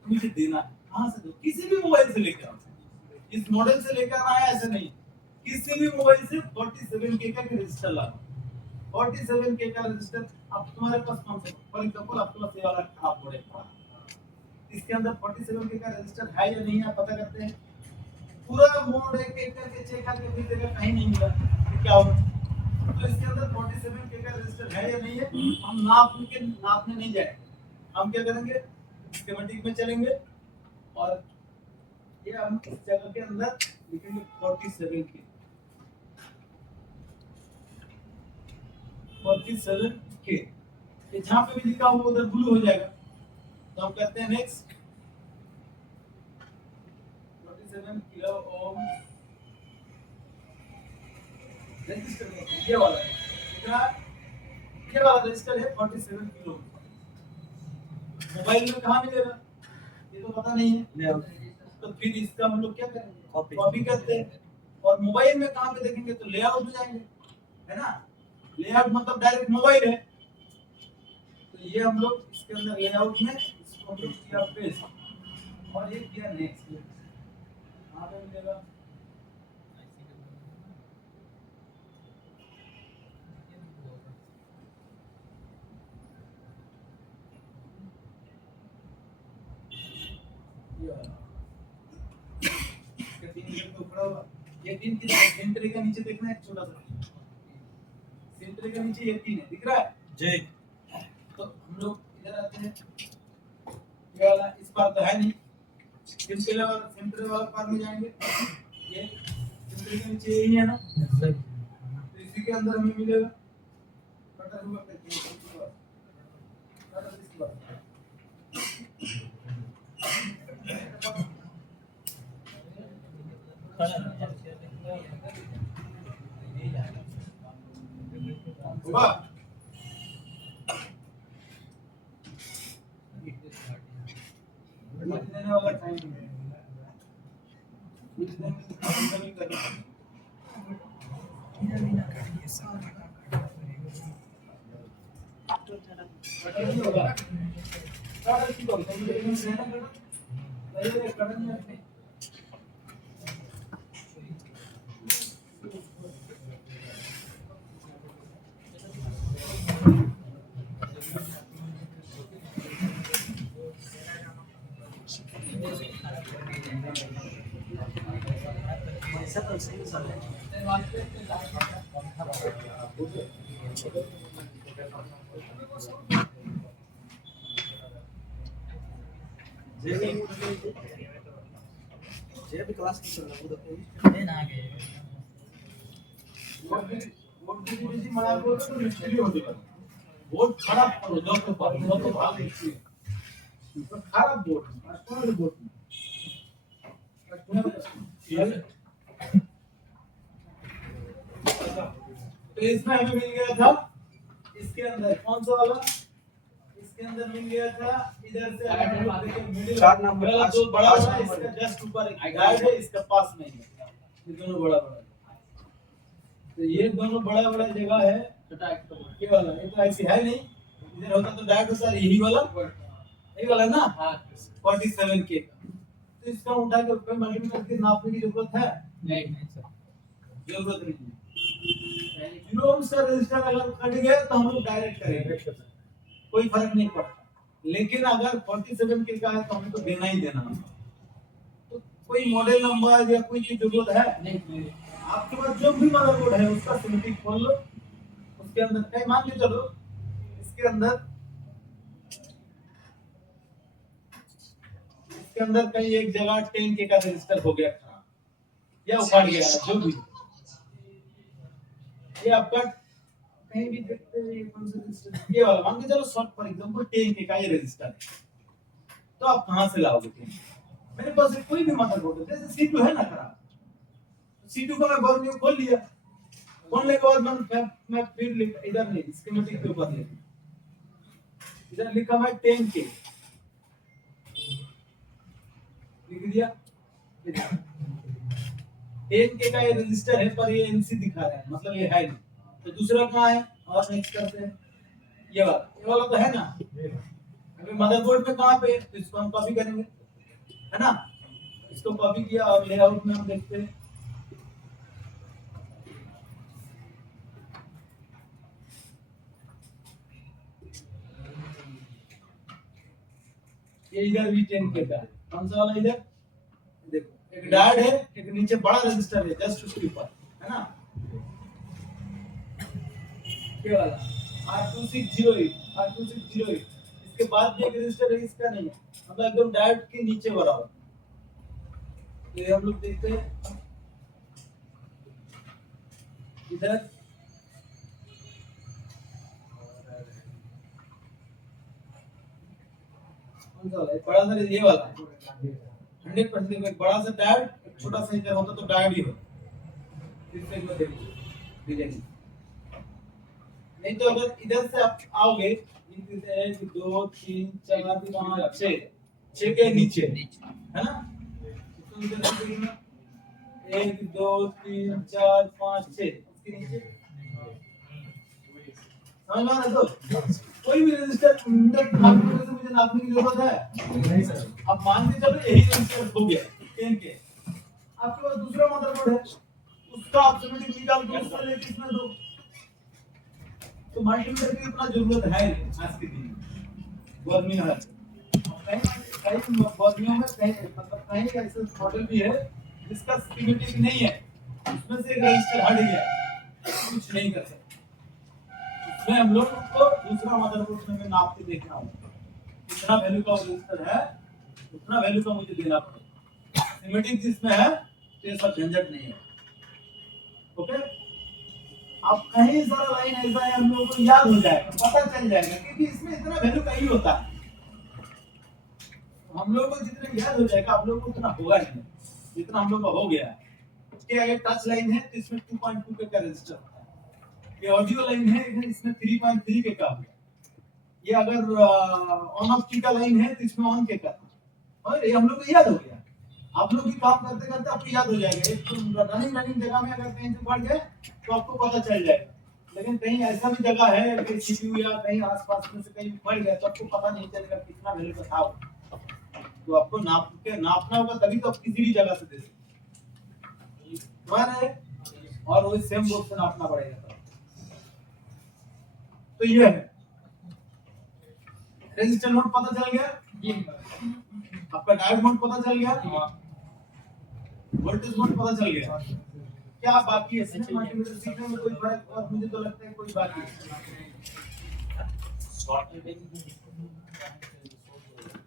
मुझे देना है, कहाँ से दो? किसी भी मोबाइल से लेकर आओ, इस मॉडल से लेकर आना है ऐसा नहीं, किसी भी मोबाइल से 47 के का एक रजिस्टर लाओ, 47 के का रजिस्टर। अब तुम्हारे पास कौन सा, फॉर एग्जांपल आपके पास ये वाला खराब मॉडल पड़ा, इसके अंदर 47 के का रजिस्टर है या नहीं है पता करते हैं, पूरा मोड एक एक करके चेक करके फिर देखा कहीं नहीं मिला तो क्या होगा? तो इसके अंदर 47 के का रजिस्टर है या नहीं है, हम नापने नहीं जाएंगे, हम क्या करेंगे, स्कीमेटिक में चलेंगे और ये हम इस जगह के अंदर लिखेंगे 47 के 47 के, ये जहां पे भी लिखा हुआ उधर ब्लू हो जाएगा, तो हम कहते हैं नेक्स्ट 47 किलो ओम रजिस्टर, ये वाला है कितना, ये वाला रजिस्टर है 47 किलो। मोबाइल में कहाँ मिलेगा ये तो पता नहीं है, तो फिर इसका हम लोग क्या करेंगे, कॉपी करते हैं, और मोबाइल में कहाँ पे देखेंगे तो लेआउट में जाएंगे, है ना, लेआउट मतलब डायरेक्ट मोबाइल है, तो ये हम लोग इसके अंदर लेआउट में इसको हम लोग किया पेस्ट और ये किया नेक्स्ट, कहाँ पे मिलेगा, ये तीन की सेंटर के नीचे देखना है, छोटा सा सेंटर के नीचे ये तीन है, दिख रहा है जी। तो हम लोग इधर आते हैं, ये वाला इस बार तो है नहीं, सेंटर वाला पार में जाएंगे, ये सेंटर के नीचे यही है ना, तो इसी के अंदर हमें मिलेगा कटर हुआ करके इसके बाद होगा देने वाला टाइम है कुछ दिन कभी करना नहीं होगा सारा चीज होगा लेकिन रहना पहले करना है जे भी क्लास की चल रहा है वो देखो वोट जी मला बोलतो तो निष्क्रिय होते वोट खराब करो दो तो भाग निष्क्रिय खराब वोट राष्ट्रवादी वोट तो इसमें हमें मिल गया था इसके अंदर कौन सा वाला इसके अंदर मिल गया था इधर से मिडिल 4 नंबर वाला जो बड़ा वाला इसका जस्ट ऊपर एक गाइड है इसका पास नहीं है ये दोनों बड़ा बड़ा तो ये दोनों बड़ा बड़ा जगह है ये वाला ये तो ऐसी है नहीं इधर होता तो डायरेक्ट होता यही वाला ना 47 के तो इसका उठा के ऊपर मल्टीमीटर के नापने की जरूरत है नहीं सर जरूरत नहीं है किलो ओम्स का रेजिस्टर अगर कट गया तो हम लोग डायरेक्ट करेंगे कोई फर्क नहीं पड़ता लेकिन अगर 47 के का है तो हमें तो देना ही देना तो कोई मॉडल नंबर या कोई की जरूरत है नहीं आपके पास जो भी मदरबोर्ड है उसका सिमेटिक खोल लो उसके अंदर कहीं मान के चलो इसके अंदर कहीं एक जगह 10 के का रजिस्टर हो गया खराब या उखाड़ गया जो भी ये आपका कहीं भी देखते हैं ये कौन सा रजिस्टर ये वाला मान के चलो शॉर्ट फॉर एग्जांपल 10 के का ये रजिस्टर है तो आप कहां से लाओगे मेरे पास कोई भी मदरबोर्ड है जैसे C2 है ना खराब C2 को मैं बर्नियो खोल लिया खोलने के बाद मैं फिर इधर नहीं स्कीमेटिक के ऊपर लिखा इधर लिखा मैं 10 के लिख दिया 10 के का ये रजिस्टर है पर ये NC दिखा रहा है मतलब ये है नहीं तो दूसरा कहां है और नेक्स्ट करते हैं ये वाला तो है ना अभी मदरबोर्ड पे कहां पे तो इसको हम कॉपी करेंगे है ना इसको कॉपी किया और लेआउट में हम देखते हैं ये इधर भी 10 के का है कौन सा वाला इधर देखो एक डायोड है एक नीचे बड़ा रजिस्टर है जस्ट उसके ऊपर है ना ये वाला R2608 इसके बाद भी एक रजिस्टर है इसका नहीं है मतलब एकदम डायोड के नीचे भरा हुआ ये हम लोग देखते हैं इधर कौन सा वाला है बड़ा सा ये वाला 100% एक बड़ा सा डायोड एक छोटा सा इधर होता तो डायोड ही होता इसमें को देखिए डिजाइन नहीं तो अगर इधर से आप आओगे 1 2 3 4 5 6 के नीचे है ना इसको इधर से देखना 1 2 3 4 5 6 उसके नीचे समझ में आ रहा है तो कोई भी रजिस्टर अंदर नापने से मुझे नापने की जरूरत है नहीं सर अब मान के चलो यही रजिस्टर हो गया 10 के आपके पास दूसरा मदरबोर्ड है उसका आप सिमेटिक निकाल के उसका ले कितना दो तो मल्टीमीटर की इतना जरूरत है आज के दिन गर्मी है कहीं गर्मियों में कहीं मतलब कहीं ऐसे मॉडल भी है जिसका सिमेटिक नहीं है उसमें से एक रजिस्टर हट गया कुछ नहीं कर सकते इसमें हम लोग को दूसरा मदरबोर्ड में नाप के देखना होगा कितना वैल्यू का रजिस्टर है उतना वैल्यू का मुझे देना पड़ेगा सिमेटिक जिसमें है तो ये सब झंझट नहीं है ओके आप कहीं सारा लाइन ऐसा है हम लोगों को याद हो जाएगा पता चल जाएगा क्योंकि इसमें इतना वैल्यू का ही होता है हम लोगों को जितना याद हो जाएगा आप लोगों को उतना होगा नहीं जितना हम लोग का हो गया है उसके आगे टच लाइन है तो इसमें 2.2 का रजिस्टर होता है ये ऑडियो लाइन है, इसमें 3.3 के काम है। ये अगर ऑन ऑफ की का लाइन है तो इसमें ऑन के का, और ये हम लोग को याद हो गया। आप लोग भी काम करते करते आपको याद हो जाएगा। एक तो रनिंग जगह में अगर कहीं से पड़ गए तो आपको पता चल जाएगा, लेकिन कहीं ऐसा भी जगह है कि सीपीयू या कहीं आसपास में से कहीं पड़ गया तो आपको पता नहीं चलेगा कितना वैल्यू का था। तो आपको नापना होगा, तभी तो आप किसी भी जगह से दे सकते हैं, और वही सेम बोर्ड से नापना पड़ेगा। तो ये है रेजिस्टर मोड पता चल गया, आपका डायोड मोड पता चल गया, वोल्टेज मोड पता चल गया। क्या बाकी है मल्टीमीटर सीखने में? कोई फर्क? और मुझे तो लगता है कोई बाकी है।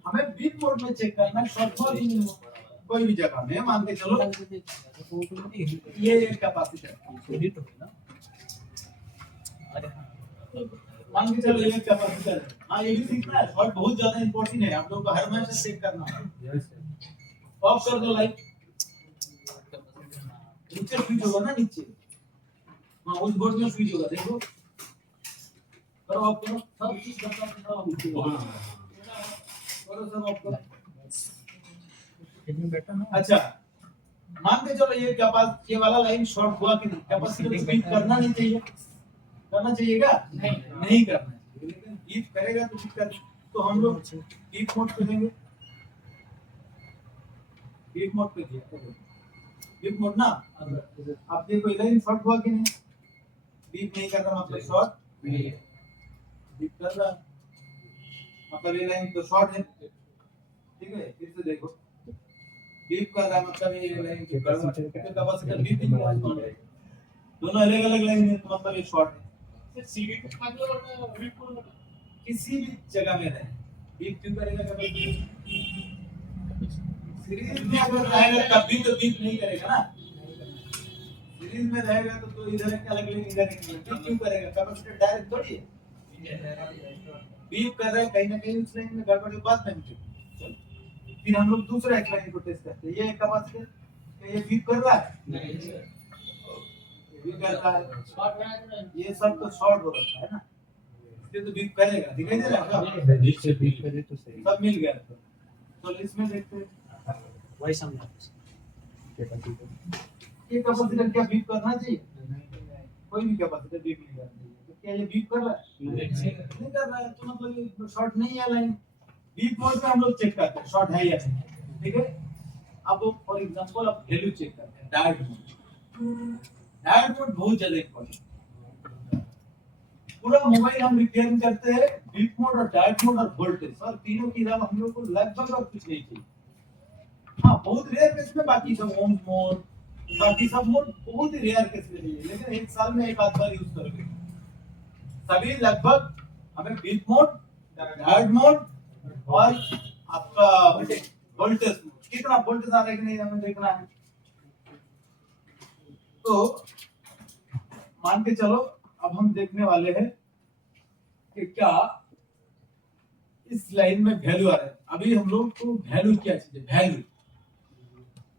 हमें बीट मोड में चेक करना है, शॉर्ट मोड कोई भी जगह में। मान के चलो ये एक कैपेसिटर, मान के चलो ये कैपेसिटर है। हाँ, ये भी सीखना है, और बहुत ज्यादा इंपॉर्टेंट है। आप लोगों को हर हमेशा चेक करना है। ऑफ कर दो लाइट, नीचे स्विच होगा ना, नीचे। हाँ, उस बोर्ड में स्विच होगा, देखो। करो ऑफ करो, सब चीज करता है। करो सब ऑफ करो। अच्छा, मान के चलो ये वाला लाइन शॉर्ट हुआ कि नहीं? कैपेसिटर स्विच करना नहीं चाहिए, करना चाहिए क्या? नहीं करना है, लेकिन बीप करेगा तो ठीक कर। तो हम लोग बीप मोड पे देंगे, बीप मोड पे दिया, बीप मोड ना। आप देखो लाइन शॉर्ट हुआ कि नहीं? बीप नहीं कर रहा मतलब शॉर्ट नहीं है, बीप कर रहा मतलब ये लाइन तो शॉर्ट है, ठीक है। फिर से देखो, बीप कर रहा है मतलब ये लाइन के कैपेसिटर बीप नहीं कर रहा है, दोनों अलग अलग लाइन है, तो मतलब ये शॉर्ट है। सीडी को खाली और बीट को किसी भी जगह में रहे, बीप क्यों करेगा? कैपेसिटर सीरीज में अगर रहेगा तब भी तो बीप नहीं करेगा ना। सीरीज में रहेगा तो इधर एक अलग लाइन, इधर एक बीप क्यों करेगा? कैपेसिटर डायरेक्ट थोड़ी है, बीप कर रहा है, कहीं ना कहीं उस लाइन में गड़बड़ है, बात नहीं। फिर हम लोग दूसरा एक लाइन को टेस्ट करते हैं। ये कैपेसिटर ये बीप कर रहा है, नहीं बीप कर रहा है, शॉर्ट है। ये सब तो शॉर्ट हो रहा है ना, इसलिए तो बीप करेगा। दिखाई दे रहा है क्या? जिससे बीट करे तो सही। सब मिल गया। तो इसमें देखते हैं वही समझा ये कैपेसिटर क्या बीप करना चाहिए? कोई भी कैपेसिटर बीप नहीं करना चाहिए। तो क्या ये बीप कर रहा है? नहीं कर रहा है, तो मतलब ये शॉर्ट नहीं है लाइन। बीप मोड पे हम लोग चेक करते हैं शॉर्ट है या नहीं, ठीक है। अब फॉर एग्जांपल आप वैल्यू चेक करते हैं, डायोड मोड। डायोड मोड बहुत ज्यादा इंपॉर्टेंट। पूरा मोबाइल हम रिपेयर करते हैं बीप मोड और डायोड मोड और वोल्टेज, और तीनों की अलावा हम लोग को लगभग और कुछ नहीं चाहिए। हाँ, बहुत रेयर केस में बाकी सब ओम मोड, बाकी सब मोड बहुत ही रेयर केस में चाहिए, लेकिन एक साल में एक आध बार यूज करोगे। सभी लगभग हमें बीप मोड, डायोड मोड और आपका वोल्टेज, कितना वोल्टेज आ रहा है कि नहीं हमें देखना है। तो मान के चलो अब हम देखने वाले हैं कि क्या इस लाइन में वैल्यू आ रहा है। अभी हम लोग को वैल्यू क्या चाहिए?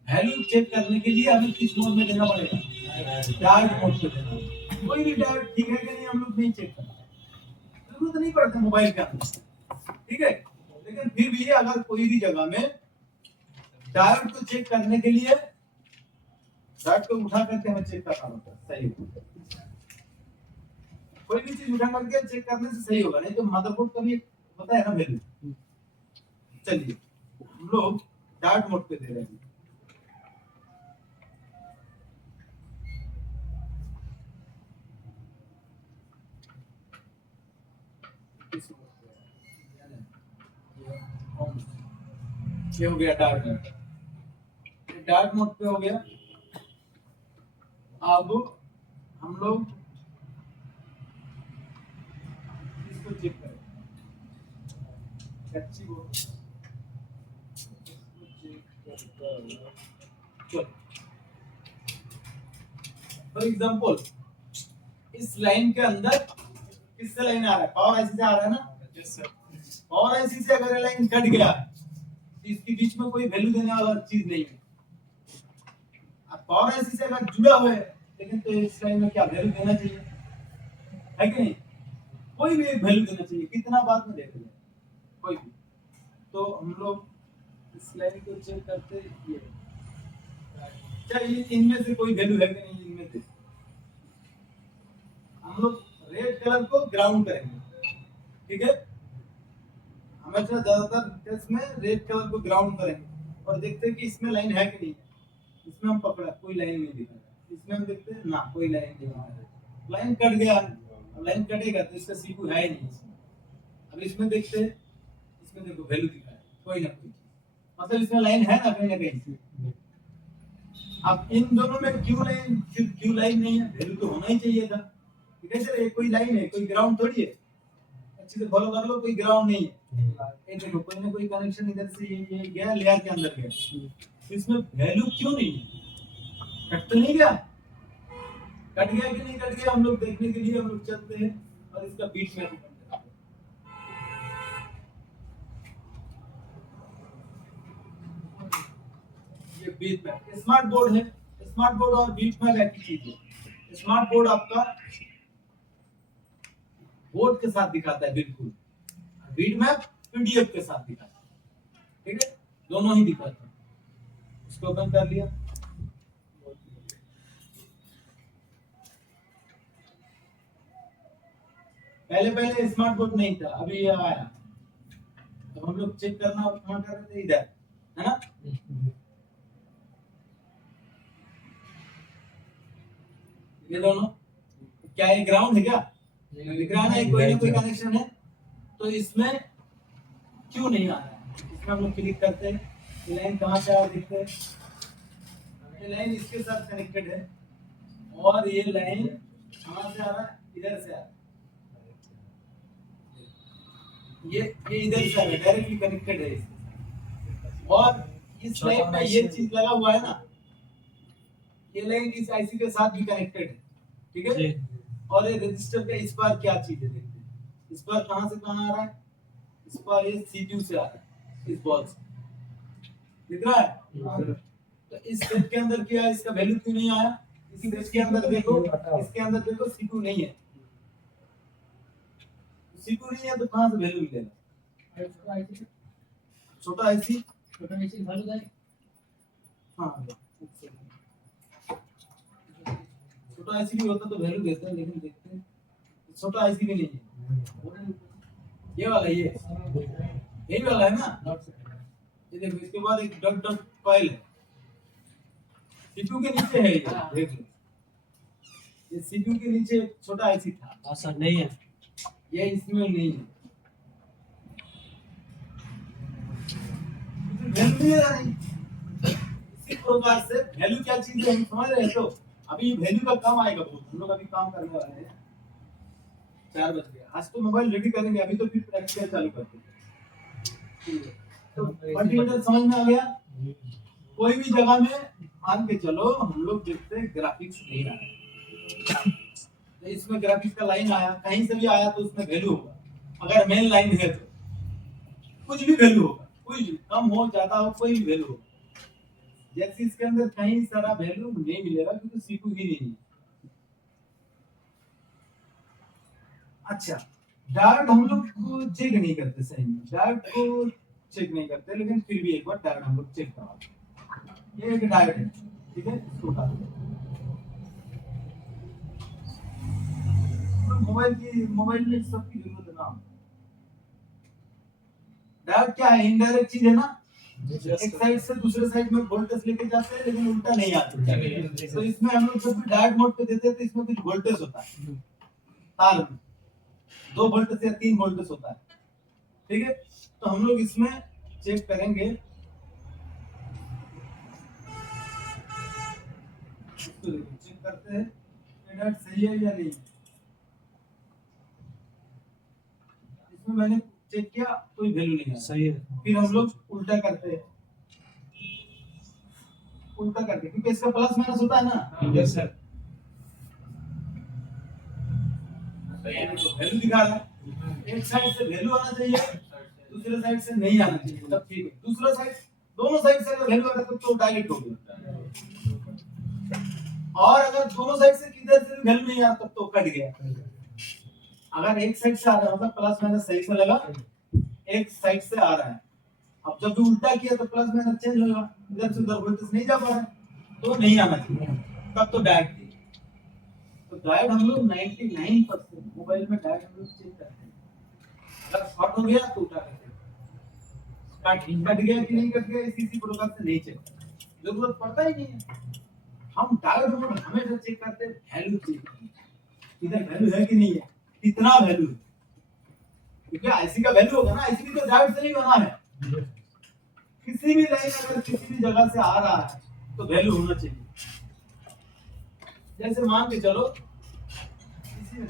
वैल्यू चेक करने के लिए हमें किस मोड में देना पड़ेगा? डायोड मोड पे देना। कोई भी डायोड ठीक है कि नहीं हम लोग नहीं चेक करते, जरूरत नहीं पड़ता मोबाइल के अंदर, ठीक है। लेकिन फिर भी अगर कोई भी जगह में डायोड को चेक करने के लिए डायोड को उठा करके हमें चेक करना होता है, सही होगा। कोई भी चीज उठा करके चेक करने से सही होगा, नहीं तो मदरबोर्ड का भी पता है ना वैल्यू। चलिए हम लोग डायोड मोड पे दे रहे हैं। ये हो गया डार्क मोड, डार्क मोड पे हो गया। अब हम लोग इसको चेक करें, अच्छी वो फॉर एग्जांपल इस लाइन के अंदर किससे लाइन आ रहा है? पावर आईसी से आ रहा है ना? Yes sir. पावर आईसी से अगर लाइन कट गया तो इसके बीच में कोई वैल्यू देने वाला चीज नहीं है। अब पावर आईसी से अगर जुड़ा हुआ है लेकिन तो इस लाइन में क्या वैल्यू देना चाहिए? है कि नहीं? कोई भी एक वैल्यू देना चाहिए, कितना बाद में देख लें कोई भी। तो हम लोग इस लाइन को चेक करते ये चाहिए, इनमें से कोई वैल्यू है कि नहीं, इनमें से हम लोग रेड कलर को ग्राउंड करेंगे, ठीक है? हमेशा ज्यादातर केस में रेड कलर को ग्राउंड करेंगे और देखते हैं कि इसमें लाइन है कि नहीं है। इसमें हम पकड़ा कोई लाइन नहीं दिखा, इसमें हम देखते हैं ना कोई लाइन नहीं आ रहा, लाइन कट गया। लाइन कटेगा तो इसका सीक्यू है ही नहीं इसमें। अब इसमें देखते हैं, इसमें देखो वैल्यू दिखा है कोई ना कोई, मतलब इसमें लाइन है ना कहीं ना कहीं। अब इन दोनों में क्यू लाइन नहीं है, वैल्यू तो होना ही चाहिए था, ठीक है सर? कोई लाइन है, कोई ग्राउंड थोड़ी है, अच्छे से फॉलो कर लो, कोई ग्राउंड नहीं है। ये देखो कोई ना कोई कनेक्शन इधर से ये गया, लेयर के अंदर गया, तो इसमें वैल्यू क्यों नहीं है? कट तो नहीं गया? कट गया कि नहीं कट गया, हम लोग देखने के लिए हम लोग चलते हैं और इसका बीट मैप करते हैं। ये बीट मैप स्मार्ट बोर्ड है, स्मार्ट बोर्ड और बीट मैप एक ही चीज है। स्मार्ट बोर्ड आपका बोर्ड के साथ दिखाता है बिल्कुल, बीट मैप पीडीएफ के साथ दिखाता है, ठीक है? दोनों ही दिखाते हैं। इसको ओपन कर लिया, पहले स्मार्ट बोर्ड नहीं था, अभी ये आया। तो हम लोग चेक करना कहाँ कर रहे थे, इधर है ना? ये दोनों क्या ये ग्राउंड है क्या? दिख रहा है कोई ना कोई कनेक्शन है, तो इसमें क्यों नहीं आ रहा है? इसमें हम लोग क्लिक करते हैं, ये लाइन कहाँ से आ रहा है देखते हैं। ये लाइन इसके साथ कनेक्टेड है और ये लाइन कहाँ से आ रहा है? इधर से आ रहा है। ये इधर से आ रहा है, डायरेक्टली कनेक्टेड है इसके। और इस लाइन पे ये चीज लगा हुआ है ना, ये लाइन इस आईसी के साथ भी कनेक्टेड है, ठीक है? और ये रजिस्टर का इस पर क्या चीज है देखते हैं। इस पर कहां से कहां आ रहा है? इस पर ये सीपीयू से आ रहा है, इस बॉल से दिख रहा है। तो इस सेट के अंदर क्या है, इसका वैल्यू क्यों नहीं आया? इसी सेट के अंदर देखो, इसके अंदर देखो सीपीयू नहीं है, सीपीयू नहीं है तो कहां से वैल्यू मिलेगा? छोटा आईसी भर जाए। हाँ, छोटा आईसी भी होता तो वैल्यू देते हैं, लेकिन देखते हैं छोटा आईसी भी नहीं है। ये वाला यही वाला है ना? ये देखो, इसके बाद एक डॉट डॉट फाइल है, सीपीयू के नीचे है, ये देख लो, ये सीपीयू के नीचे एक छोटा आईसी था। सर नहीं है, ये इसमें नहीं है, वैल्यू नहीं। इसी प्रकार से वैल्यू क्या चीज है हम समझ रहे हैं। तो अभी वैल्यू का काम आएगा बहुत, हम लोग अभी काम करने वाले हैं। 4 बज गए, आज तो मोबाइल रेडी करेंगे, अभी तो फिर प्रैक्टिकल चालू करते हैं। तो मल्टीमीटर समझ में आ गया? कोई भी जगह में मान के चलो हम लोग देखते हैं ग्राफिक्स नहीं आ रहा, तो इसमें ग्राफिक्स का लाइन आया, कहीं से भी आया तो उसमें वैल्यू होगा। अगर मेन लाइन है तो कुछ भी वैल्यू होगा, कोई भी कम हो ज्यादा हो कोई भी वैल्यू होगा। जैसे इसके अंदर कहीं सारा वैल्यू नहीं मिलेगा क्योंकि सीपीयू ही नहीं है। अच्छा, डायोड हम लोग को चेक नहीं करते सही में, डायोड को चेक नहीं करते, लेकिन फिर भी एक बार डायोड हम लोग चेक करवाते हैं। ये एक डायोड है, ठीक है? इसको उठा दो। मोबाइल में सबकी जरूरत है ना। डायोड क्या है? इनडायरेक्ट चीज है ना, एक साइड से दूसरे साइड में वोल्टेज लेके जाते हैं, लेकिन उल्टा नहीं आता। तो इसमें हम लोग जब भी डायोड मोड पे देते हैं तो इसमें कुछ वोल्टेज होता है, तार में 2 वोल्ट या 3 वोल्ट होता है, ठीक है? तो हम लोग इसमें चेक करेंगे, चेक करते हैं डायोड सही है या नहीं। इसमें मैंने चेक किया कोई वैल्यू नहीं है, सही है। फिर हम लोग उल्टा करते हैं, उल्टा करके, क्योंकि इसका प्लस माइनस होता है ना। Yes sir. वैल्यू दिखा रहा है, एक साइड से वैल्यू आना चाहिए, दूसरे साइड से नहीं आना चाहिए, तब ठीक है। दूसरा साइड, दोनों साइड से अगर वैल्यू आ रहा है तो डायरेक्ट हो गया, और अगर दोनों साइड से किधर से वैल्यू नहीं आ रहा तब तो कट गया। अगर एक साइड से आ रहा है मतलब प्लस माइनस सही से लगा, एक साइड से आ रहा है। अब जब भी उल्टा किया तो प्लस माइनस चेंज होगा, इधर से उधर वोल्टेज नहीं जा पा रहा है, तो नहीं आना चाहिए, तब तो डायोड थी। तो डायोड हम लोग 99% मोबाइल में डायोड हम लोग चेक करते हैं। अगर शॉर्ट हो गया तो उठा करते हैं, कट गया कि नहीं कट गया इसी प्रकार से नहीं चेक करते, जरूरत पड़ता ही नहीं है। हम डायोड में हमेशा चेक करते हैं, वैल्यू चेक करते हैं, इधर वैल्यू है कि नहीं है, कितना वैल्यू है, क्योंकि आईसी का वैल्यू होगा ना, आईसी भी तो डायोड से नहीं बना है। किसी भी लाइन अगर किसी भी जगह से आ रहा है तो वैल्यू होना चाहिए। जैसे मान के चलो इसी में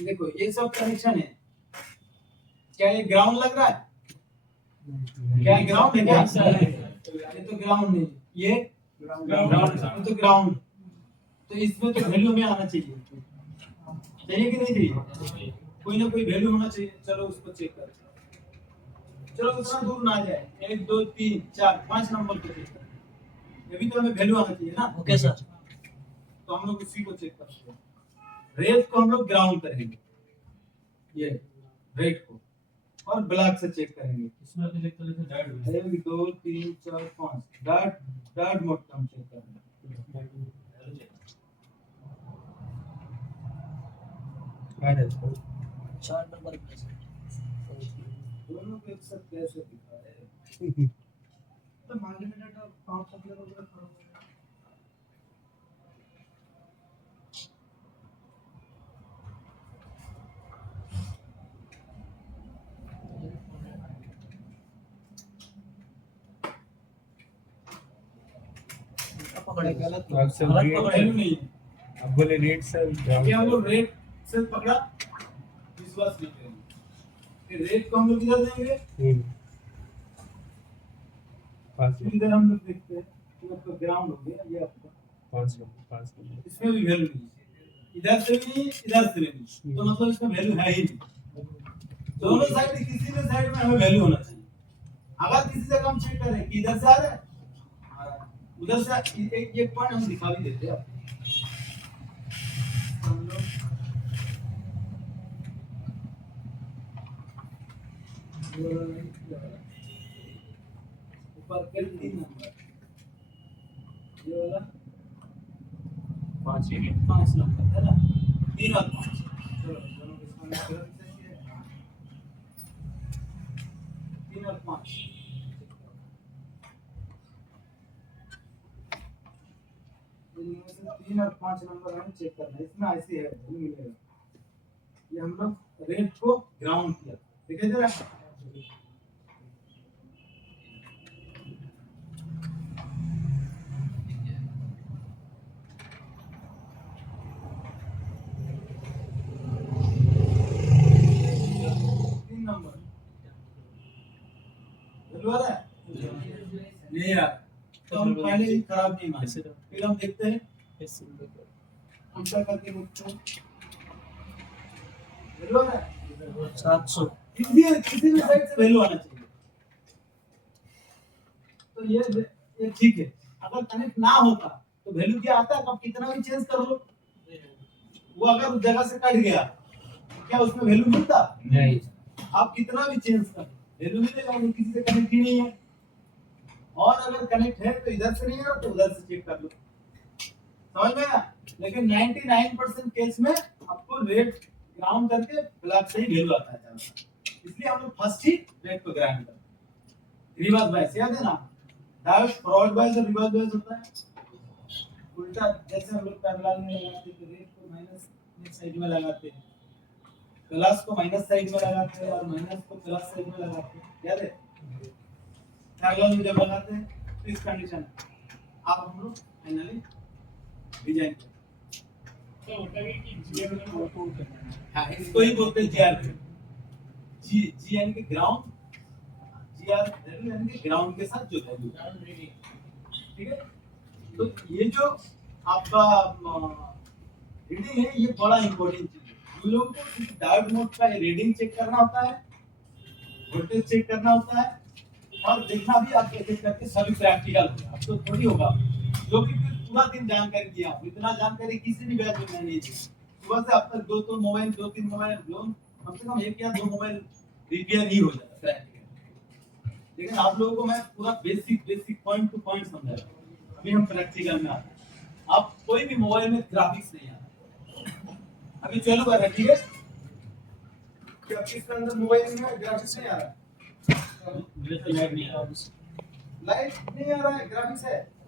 देखो ये सब कनेक्शन है, क्या ये ग्राउंड लग रहा है, क्या ग्राउंड है क्या, ये तो ग्राउंड नहीं, ये ग्राउंड तो ग्राउंड, तो इसमें तो वैल्यू में आना चाहिए, चाहिए कि नहीं चाहिए, कोई ना कोई वैल्यू होना चाहिए। चलो उसको चेक करते हैं, चलो उतना दूर ना जाए, 1 2 3 4 5 नंबर को चेक करते हैं, ये भी तो हमें वैल्यू आना चाहिए ना। Okay sir. तो हम लोग उसी को चेक करते हैं, रेड को हम लोग ग्राउंड करेंगे, ये रेड को, और ब्लैक से चेक करेंगे। इसमें तो देखते हैं डायोड 1 2 3 4 5 डॉट मोड का हम चेक करेंगे। चार नंबर पे सर। दोनों को एक साथ कैसे दिखाए, तो मांगे में डाटा 5 तक लेवल का खड़ा होगा। गलत गलत तो वैल्यू नहीं है, अब बोले रेड सर क्या हम लोग रेड से पकड़ा, विश्वास नहीं करेंगे, फिर रेड को हम लोग इधर देंगे, फिर इधर हम लोग देखते हैं कि आपका ग्राउंड हो गया, ये आपका 5 इसमें भी वैल्यू नहीं है, इधर से भी नहीं इधर से भी नहीं, तो मतलब इसमें वैल्यू है ही नहीं। दोनों साइड किसी भी साइड में हमें वैल्यू होना चाहिए। अगर किसी जगह हम चेक करें कि इधर से आ रहा है, उधर से एक पॉइंट हम दिखा भी देते हैं आपको। हम लोग ऊपर के 3 नंबर, ये वाला 5 नंबर है ना, 3 और 5, चलो दोनों के सामने गलत है, 3 और 5 3 और 5 नंबर हमें चेक करना है, इसमें ऐसे है मिलेगा। ये हम लोग रेड को ग्राउंड किया, दिखाई दे रहा है, नंबर वैल्यू आ रहा है नहीं यार, तो हम पहले ही खराब नहीं माने, फिर हम देखते हैं उल्टा करके देखते हैं वैल्यू आ रहा है 700। किसी भी साइड से वैल्यू आना चाहिए, तो ये ठीक है। अगर कनेक्ट ना होता तो वैल्यू क्या आता है, आप कितना भी चेंज कर लो, वो अगर उस जगह से कट गया क्या उसमें वैल्यू मिलता नहीं, आप कितना भी चेंज कर वैल्यू मिलेगा नहीं, किसी से कनेक्ट ही नहीं है। और अगर कनेक्ट है तो इधर से नहीं है तो उधर से चेक कर लो, समझ में आया। लेकिन 99% केस में आपको रेड ग्राउंड करके ब्लैक से ही वैल्यू आता है, इसलिए हम लोग फर्स्ट ही रेड को ग्राउंड करते हैं। रिवर्स बायस याद है ना, डायोड फॉरवर्ड बायस और रिवर्स बायस होता है उल्टा, जैसे हम लोग पैरेलल में लगाते हैं रेड को माइनस साइड में लगाते हैं, प्लस को माइनस साइड में लगाते हैं और माइनस को प्लस साइड में लगाते हैं, याद है पैरेलल में जब लगाते हैं तो इस कंडीशन आप हम लोग फाइनली डिजाइन ऐसा होता है कि जीएम में फोटो करना है। हाँ इसको ही बोलते हैं जीआर। जी जी यानी कि ग्राउंड, जीआर यानी कि ग्राउंड के साथ जो वैल्यू, ठीक है। तो ये जो आपका रीडिंग है ये बड़ा इंपॉर्टेंट चीज है। हम लोगों को डायोड मोड का रीडिंग चेक करना होता है, वोल्टेज चेक करना होता है, और देखना भी आप एक एक करके सभी प्रैक्टिकल होगा। अब तो थोड़ी होगा जो कि फिर पूरा दिन जानकारी दिया, इतना जानकारी किसी भी बैच में नहीं दी। सुबह से अब तक दो तीन मोबाइल कम से कम एक या दो मोबाइल रिपेयर ही हो जाता है प्रैक्टिकल। लेकिन आप लोगों को मैं पूरा बेसिक पॉइंट टू पॉइंट समझा रहा हूं। अभी हम प्रैक्टिकल में आते हैं। आप कोई भी मोबाइल में ग्राफिक्स नहीं आता, अभी चालू कर रहा है, ठीक है। क्या इसके अंदर मोबाइल में ग्राफिक्स नहीं आ रहा है? मेरे से लाइट नहीं आ रहा। लाइट नहीं आ रहा है, ग्राफिक्स है।